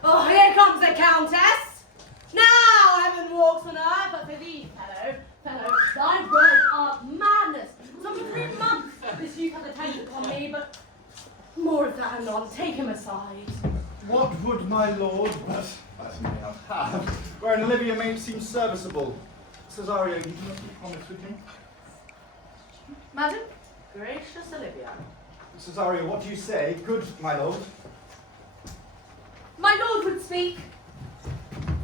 Oh, here comes the Countess! Now heaven walks on earth, but for thee, fellow, thy words are madness. Some 3 months this youth hath attended upon me, but more of that anon. Take him aside. What would my lord, but as may not have, wherein Olivia may seem serviceable? Cesario, you do not keep promise with me? Madam? Gracious Olivia. Cesario, what do you say? Good, my lord. My lord would speak.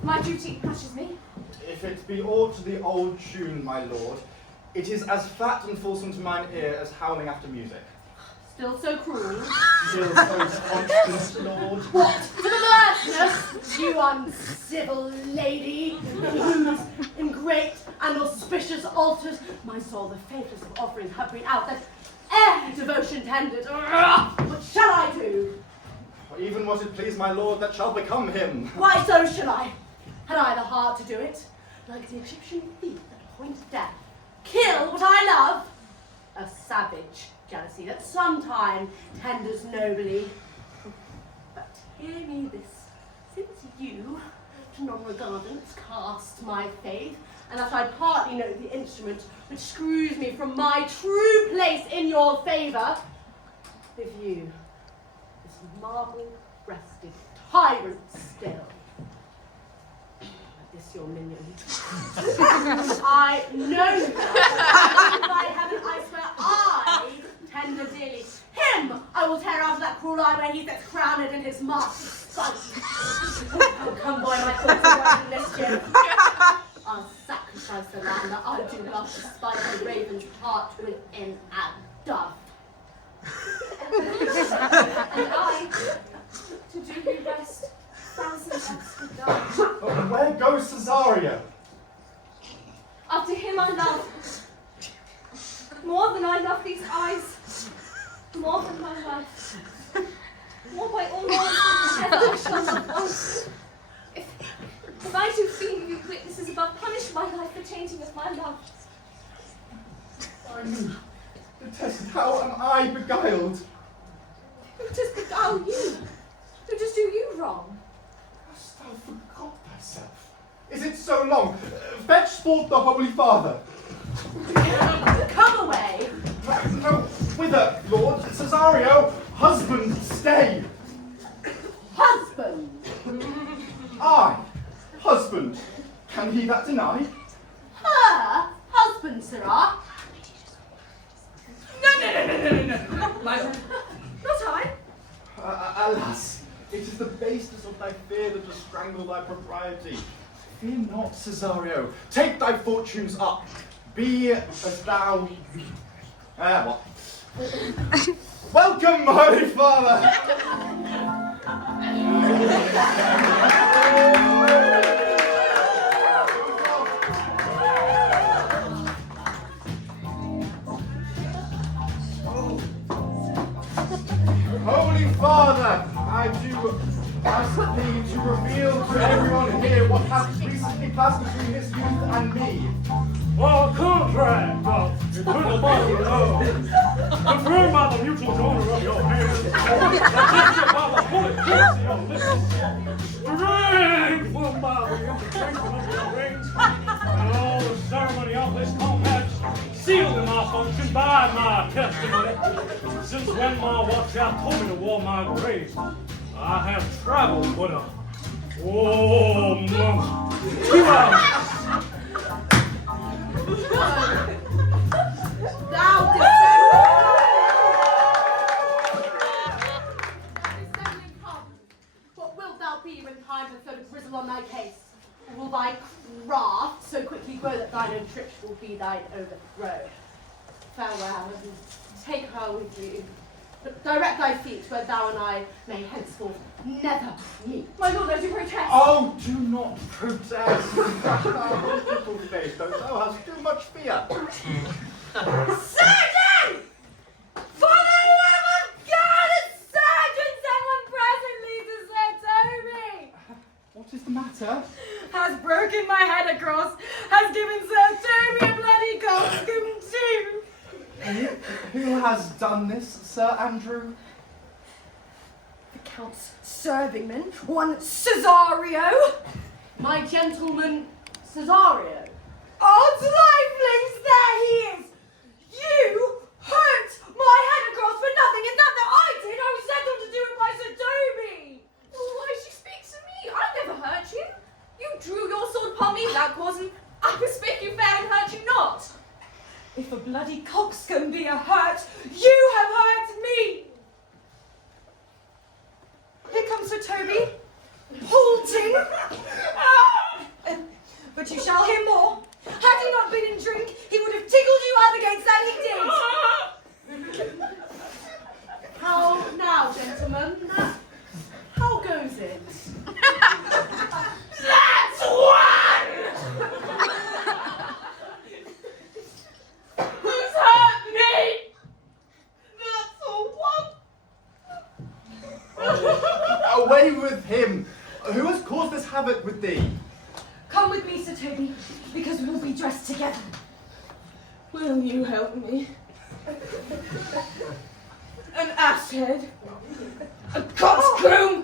My duty hushes me. If it be aught to the old tune, my lord, it is as fat and fulsome to mine ear as howling after music. Still so cruel. Still so constant, lord. What? For the merciless, you uncivil lady, whose in great and auspicious altars my soul the faintest of offerings have been out, that ere devotion tended, what shall I do? Even what it please my lord that shall become him. Why so shall I? Had I the heart to do it, like the Egyptian thief that pointed death, kill what I love? much jealousy that sometimes tenders nobly. But hear me this, since you, to non-regardance, cast my faith, and that I partly know the instrument which screws me from my true place in your favour, with you, this marble-breasted tyrant still. This your minion. I know that. By heaven, I swear I tender dearly. Him I will tear out of that cruel eye where he sits crowned in his master's son. Oh, come, boy, my thoughts are working mischief. I'll sacrifice the lamb that I do love to spite the raven's heart within a dove. And I, to do you best, 1,000 deaths would die. But where goes Cesario? After him I love, more than I love these eyes, more than my life, more by all laws than ever I shall love once. If I do feed you witnesses above, punish my life for tainting of my love. I detest, how am I beguiled? Who does beguile you? Who does do you wrong? Hast thou forgot thyself? Is it so long? Fetch forth the Holy Father. Come away. No, whither, Lord? Cesario, husband, stay. Husband. I, husband. Can he that deny? Her husband, sirrah. No. My lord. Not I. Alas, it is the baseness of thy fear that does strangle thy propriety. Fear not, Cesario. Take thy fortunes up. Be as thou... what? Welcome, Holy Father! Holy Father, I do ask thee to reveal to everyone here what has recently passed between this youth and me. Our contract of eternal body and love, confirmed by the mutual donor of your hands, attested by the holy kiss of your lips, strengthened by the intervention of your rings, and all the ceremony of this compact, sealed in my function by my testimony. Since when my watch out told me to warm my grave, I have traveled but a 2 hours. Thou dissembling come. What wilt thou be when time hath so grizzle on thy case? Or will thy craft so quickly grow that thine own tricks will be thine overthrow? Farewell, and take her with you. But direct thy feet where thou and I may henceforth never meet. My lord, I do protest. Oh, do not protest. Thou little faith, though thou hast too much fear. Sergeant! For the love of God, a sergeant, someone presently to Sir Toby! What is the matter? Has broken my head across, has given Sir Toby a bloody coxcomb too! Who has done this, Sir Andrew? The Count's servingman, one Cesario! My gentleman, Cesario. Odds lifelings, there he is! You hurt my head across for nothing, and that I did, I was settled to do it by Sir Toby! Why she speaks to me? I never hurt you. You drew your sword upon me without cause, and I bespake you fair and hurt you not. If a bloody coxcomb be a hurt, you have hurt me! Here comes Sir Toby, halting. But you shall hear more. Had he not been in drink, he would have tickled you other gates than he did. How now, gentlemen? How goes it? That's one! Who's hurt me? That's a one. Away with him! Who has caused this havoc with thee? Come with me, Sir Toby, because we will be dressed together. Will you help me? An asshead. A coxcomb.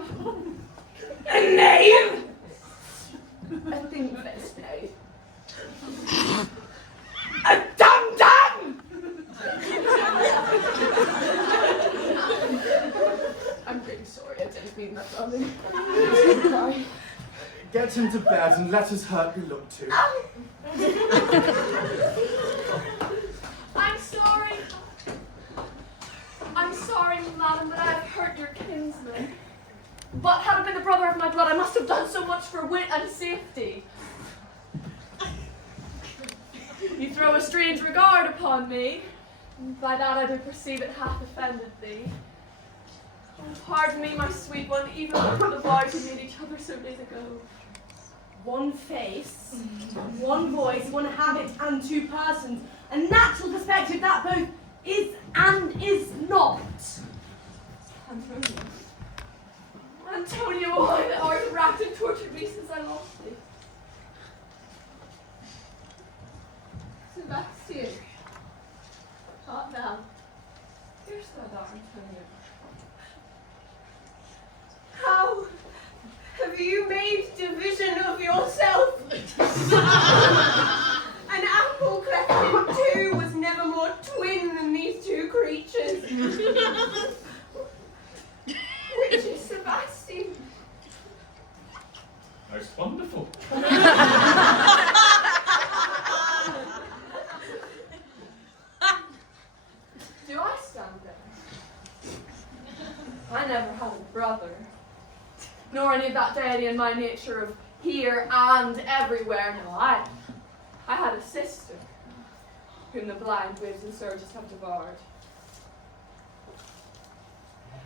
A knave. A thing-faced knave. A dum-dum! I'm really sorry, I didn't mean that, darling. Don't cry. Get him to bed and let his hurt be looked to. I'm sorry. I'm sorry, madam, that I have hurt your kinsman. But had it been the brother of my blood, I must have done so much for wit and safety. You throw a strange regard upon me. By that I do perceive it hath offended thee. Oh, pardon me, my sweet one, even for the vows we made each other so days ago. One face, one voice, one habit, and two persons. A natural perspective that both is and is not. Antonio. Antonio, why that art racked and tortured me since I lost thee. Sebastian. Art thou? Here's thy daughter, Antonio. How have you made division of yourself? An apple cleft in two was never more twin than these two creatures. Which is Sebastian? Most wonderful. Do I stand there? I never had a brother, nor any of that deity in my nature of here and everywhere. No, I had a sister, whom the blind waves and surges have devoured.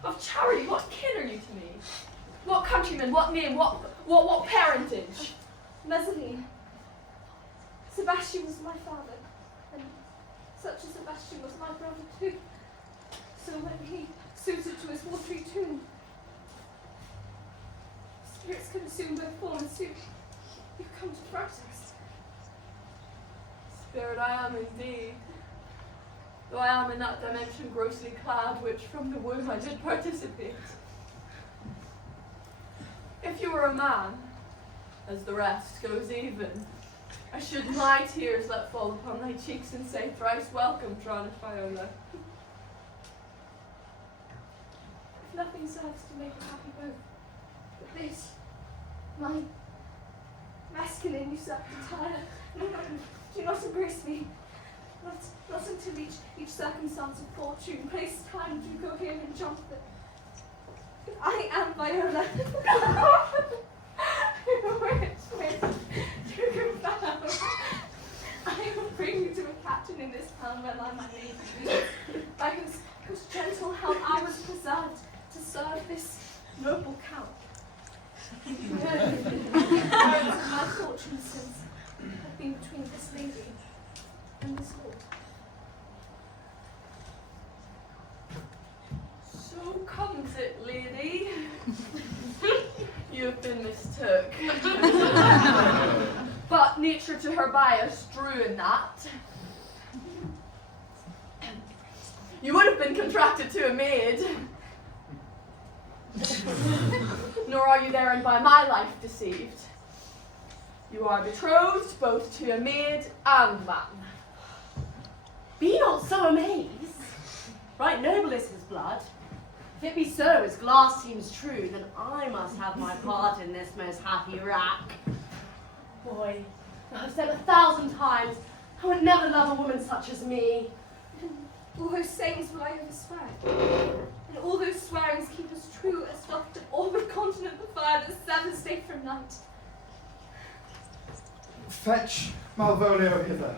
Of charity, what kin are you to me? What countryman, what name, what parentage? Mezzanine. Sebastian was my father, and such a Sebastian was my brother too. So when he suited to his watery tomb, spirits can soon both fall and soon you come to fright us. Spirit I am indeed, though I am in that dimension grossly clad, which from the womb I did participate. If you were a man, as the rest goes even, I should my tears let fall upon thy cheeks and say, thrice welcome, drowned Viola. If nothing serves to make a happy both, but this, my masculine usurped attire, do not embrace me. Not until each circumstance of fortune, place, time, do cohere and jump that I am Viola. Which, to confirm, I will bring you to a captain in this town where lie my name, by whose gentle help I was preserved to serve this noble count. My fortune since have been between this lady and this lord. So comes it, lady. You have been mistook. But nature to her bias drew in that. You would have been contracted to a maid. Nor are you therein by my life deceived. You are betrothed both to a maid and man. Be not so amazed. Right noble is his blood. If it be so, as glass seems true, then I must have my part in this most happy rack. Boy, I have said 1,000 times, I would never love a woman such as me. All those sayings will I ever swear, and all those swearings keep us true as doth the orbed continent the fire that severs day from night. Fetch Malvolio hither.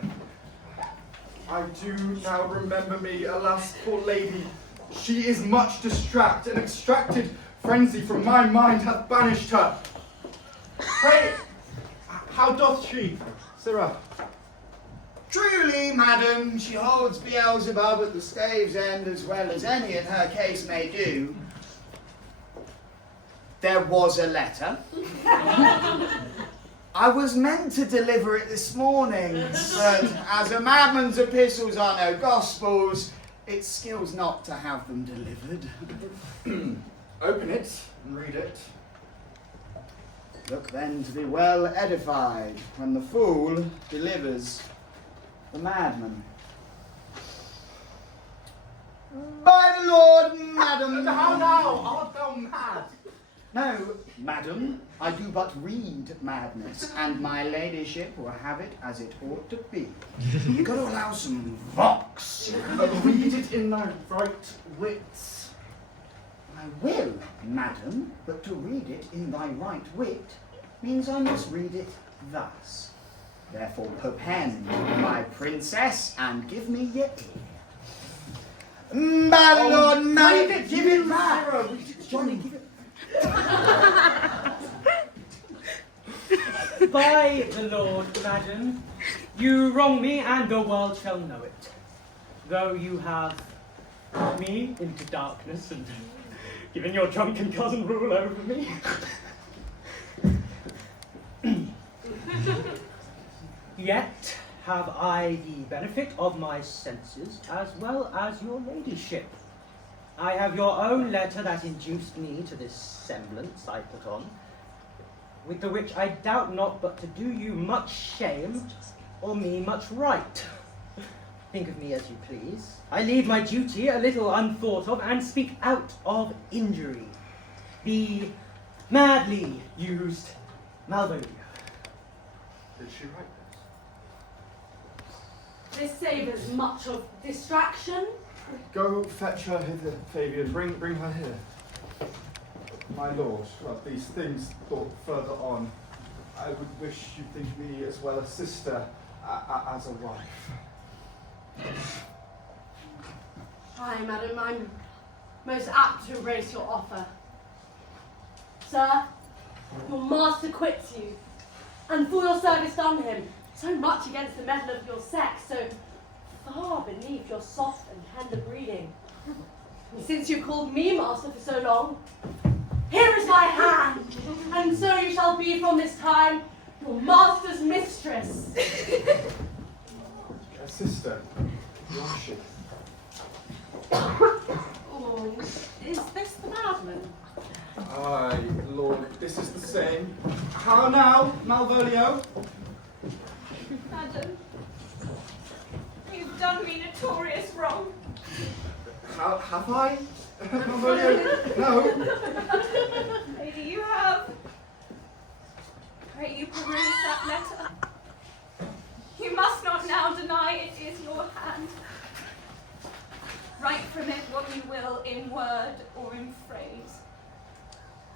I do now remember me, alas, poor lady. She is much distract, and extracted frenzy from my mind hath banished her. Pray, how doth she, Sirrah? Truly, madam, she holds Beelzebub at the stave's end as well as any in her case may do. There was a letter. I was meant to deliver it this morning, but as a madman's epistles are no gospels, It skills not to have them delivered. Open it and read it. Look then to be well edified when the fool delivers the madman. By the Lord, madam. How now? Art thou mad? No, madam, I do but read madness, and my ladyship will have it as it ought to be. You've got to allow some vox. Read it in thy right wits. I will, madam, but to read it in thy right wit means I must read it thus. Therefore, perpend, my princess, and give me your ear. My lord, madam, give it back. Johnny, give it. By the Lord, madam, you wrong me, and the world shall know it. Though you have brought me into darkness and given your drunken cousin rule over me. Yet have I the benefit of my senses as well as your ladyship. I have your own letter that induced me to this semblance I put on, with the which I doubt not but to do you much shame, or me much right. Think of me as you please. I leave my duty a little unthought of, and speak out of injury. The madly used Malvolio. Did she write this? This savours much of distraction. Go fetch her hither, Fabian. Bring her here. My lord, of these things thought further on, I would wish you think me as well a sister as a wife. Aye, madam, I'm most apt to embrace your offer. Sir, your master quits you, and for your service done him, so much against the metal of your sex, so far beneath your soft and tender breeding. And since you called me master for so long, here is my hand, and so you shall be from this time your master's mistress. Sister, was she? Oh, is this the madman? Aye, lord, this is the same. How now, Malvolio? Madam, you've done me notorious wrong. How have I? Malvolio? No. Lady, you have. Pray you peruse that letter. You must not now deny it is your hand. Write from it what you will in word or in phrase.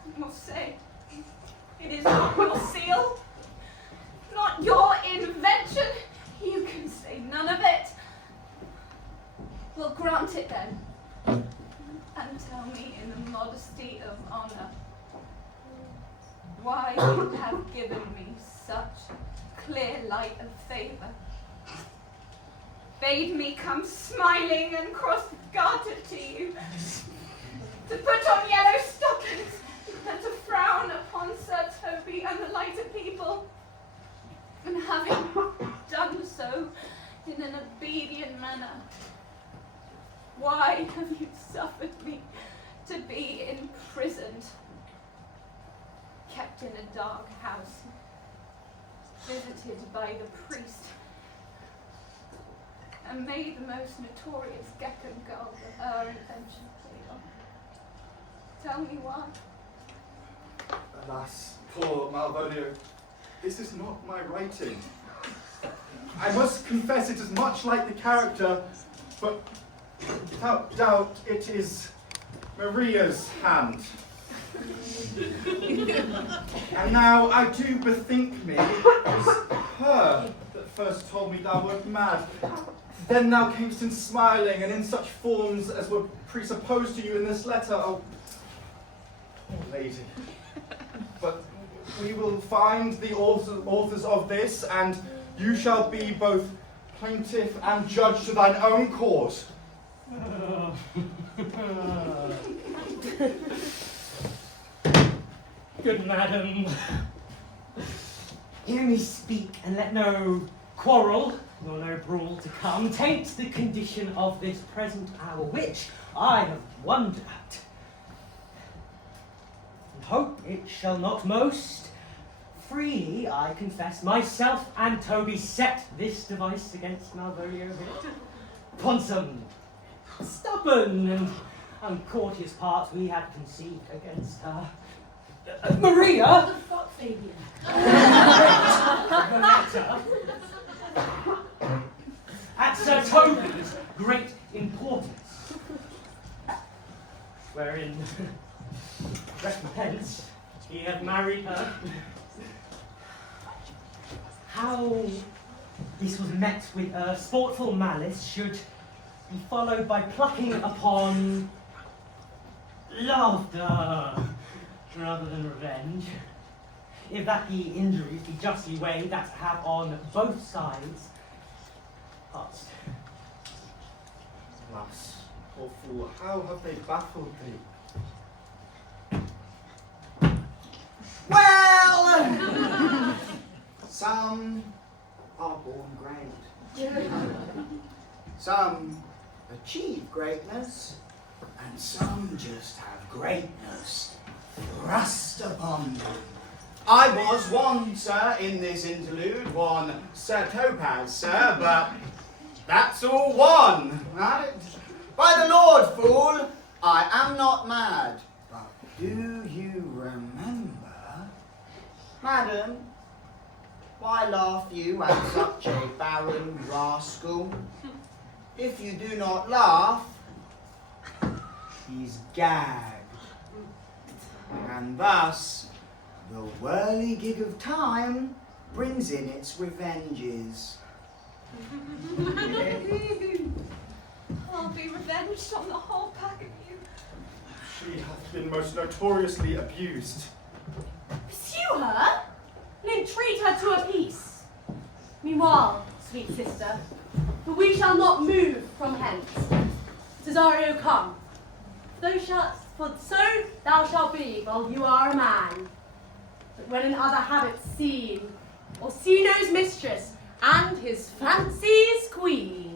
You will say, it is not your seal, not your invention. You can say none of it. Well, grant it then, and tell me in the modesty of honor why you have given me such clear light of favour. Bade me come smiling and cross-gartered to you, to put on yellow stockings, and to frown upon Sir Toby and the lighter people. And having done so in an obedient manner, why have you suffered me to be imprisoned, kept in a dark house, visited by the priest, and made the most notorious Gecken girl that her invention played on? Tell me why. Alas, poor Malvolio, this is not my writing. I must confess it is much like the character, but without doubt it is Maria's hand. And now I do bethink me it was her that first told me thou wert mad. Then thou camest in smiling, and in such forms as were presupposed to you in this letter. Oh, poor lady. But we will find the authors of this, and you shall be both plaintiff and judge to thine own cause. Good madam, hear me speak, and let no quarrel nor no brawl to come, taint the condition of this present hour, which I have wondered at, and hope it shall not most freely, I confess, myself and Toby set this device against Malvolio here, upon some stubborn and uncourteous parts we had conceived against her. Maria! What the fuck, Fabian? At Sir Toby's great importance, wherein recompense he had married her. How this was met with sportful malice should be followed by plucking upon laughter rather than revenge, if that the injuries be justly weighed that have on both sides passed. Alas, poor fool, how have they baffled thee? Well, some are born great. Some achieve greatness, and some just have greatness thrust upon them. I was one, sir, in this interlude, one Sir Topaz, sir, but that's all one. Right? By the Lord, fool, I am not mad. But do you remember, madam, why laugh you at such a barren rascal? If you do not laugh, he's gagged. And thus, the whirligig of time brings in its revenges. I'll be revenged on the whole pack of you. She hath been most notoriously abused. Pursue her and entreat her to a peace. Meanwhile, sweet sister, for we shall not move from hence. Cesario, come. For so thou shalt be while you are a man. But when in other habits seen, Orsino's mistress and his fancy's queen,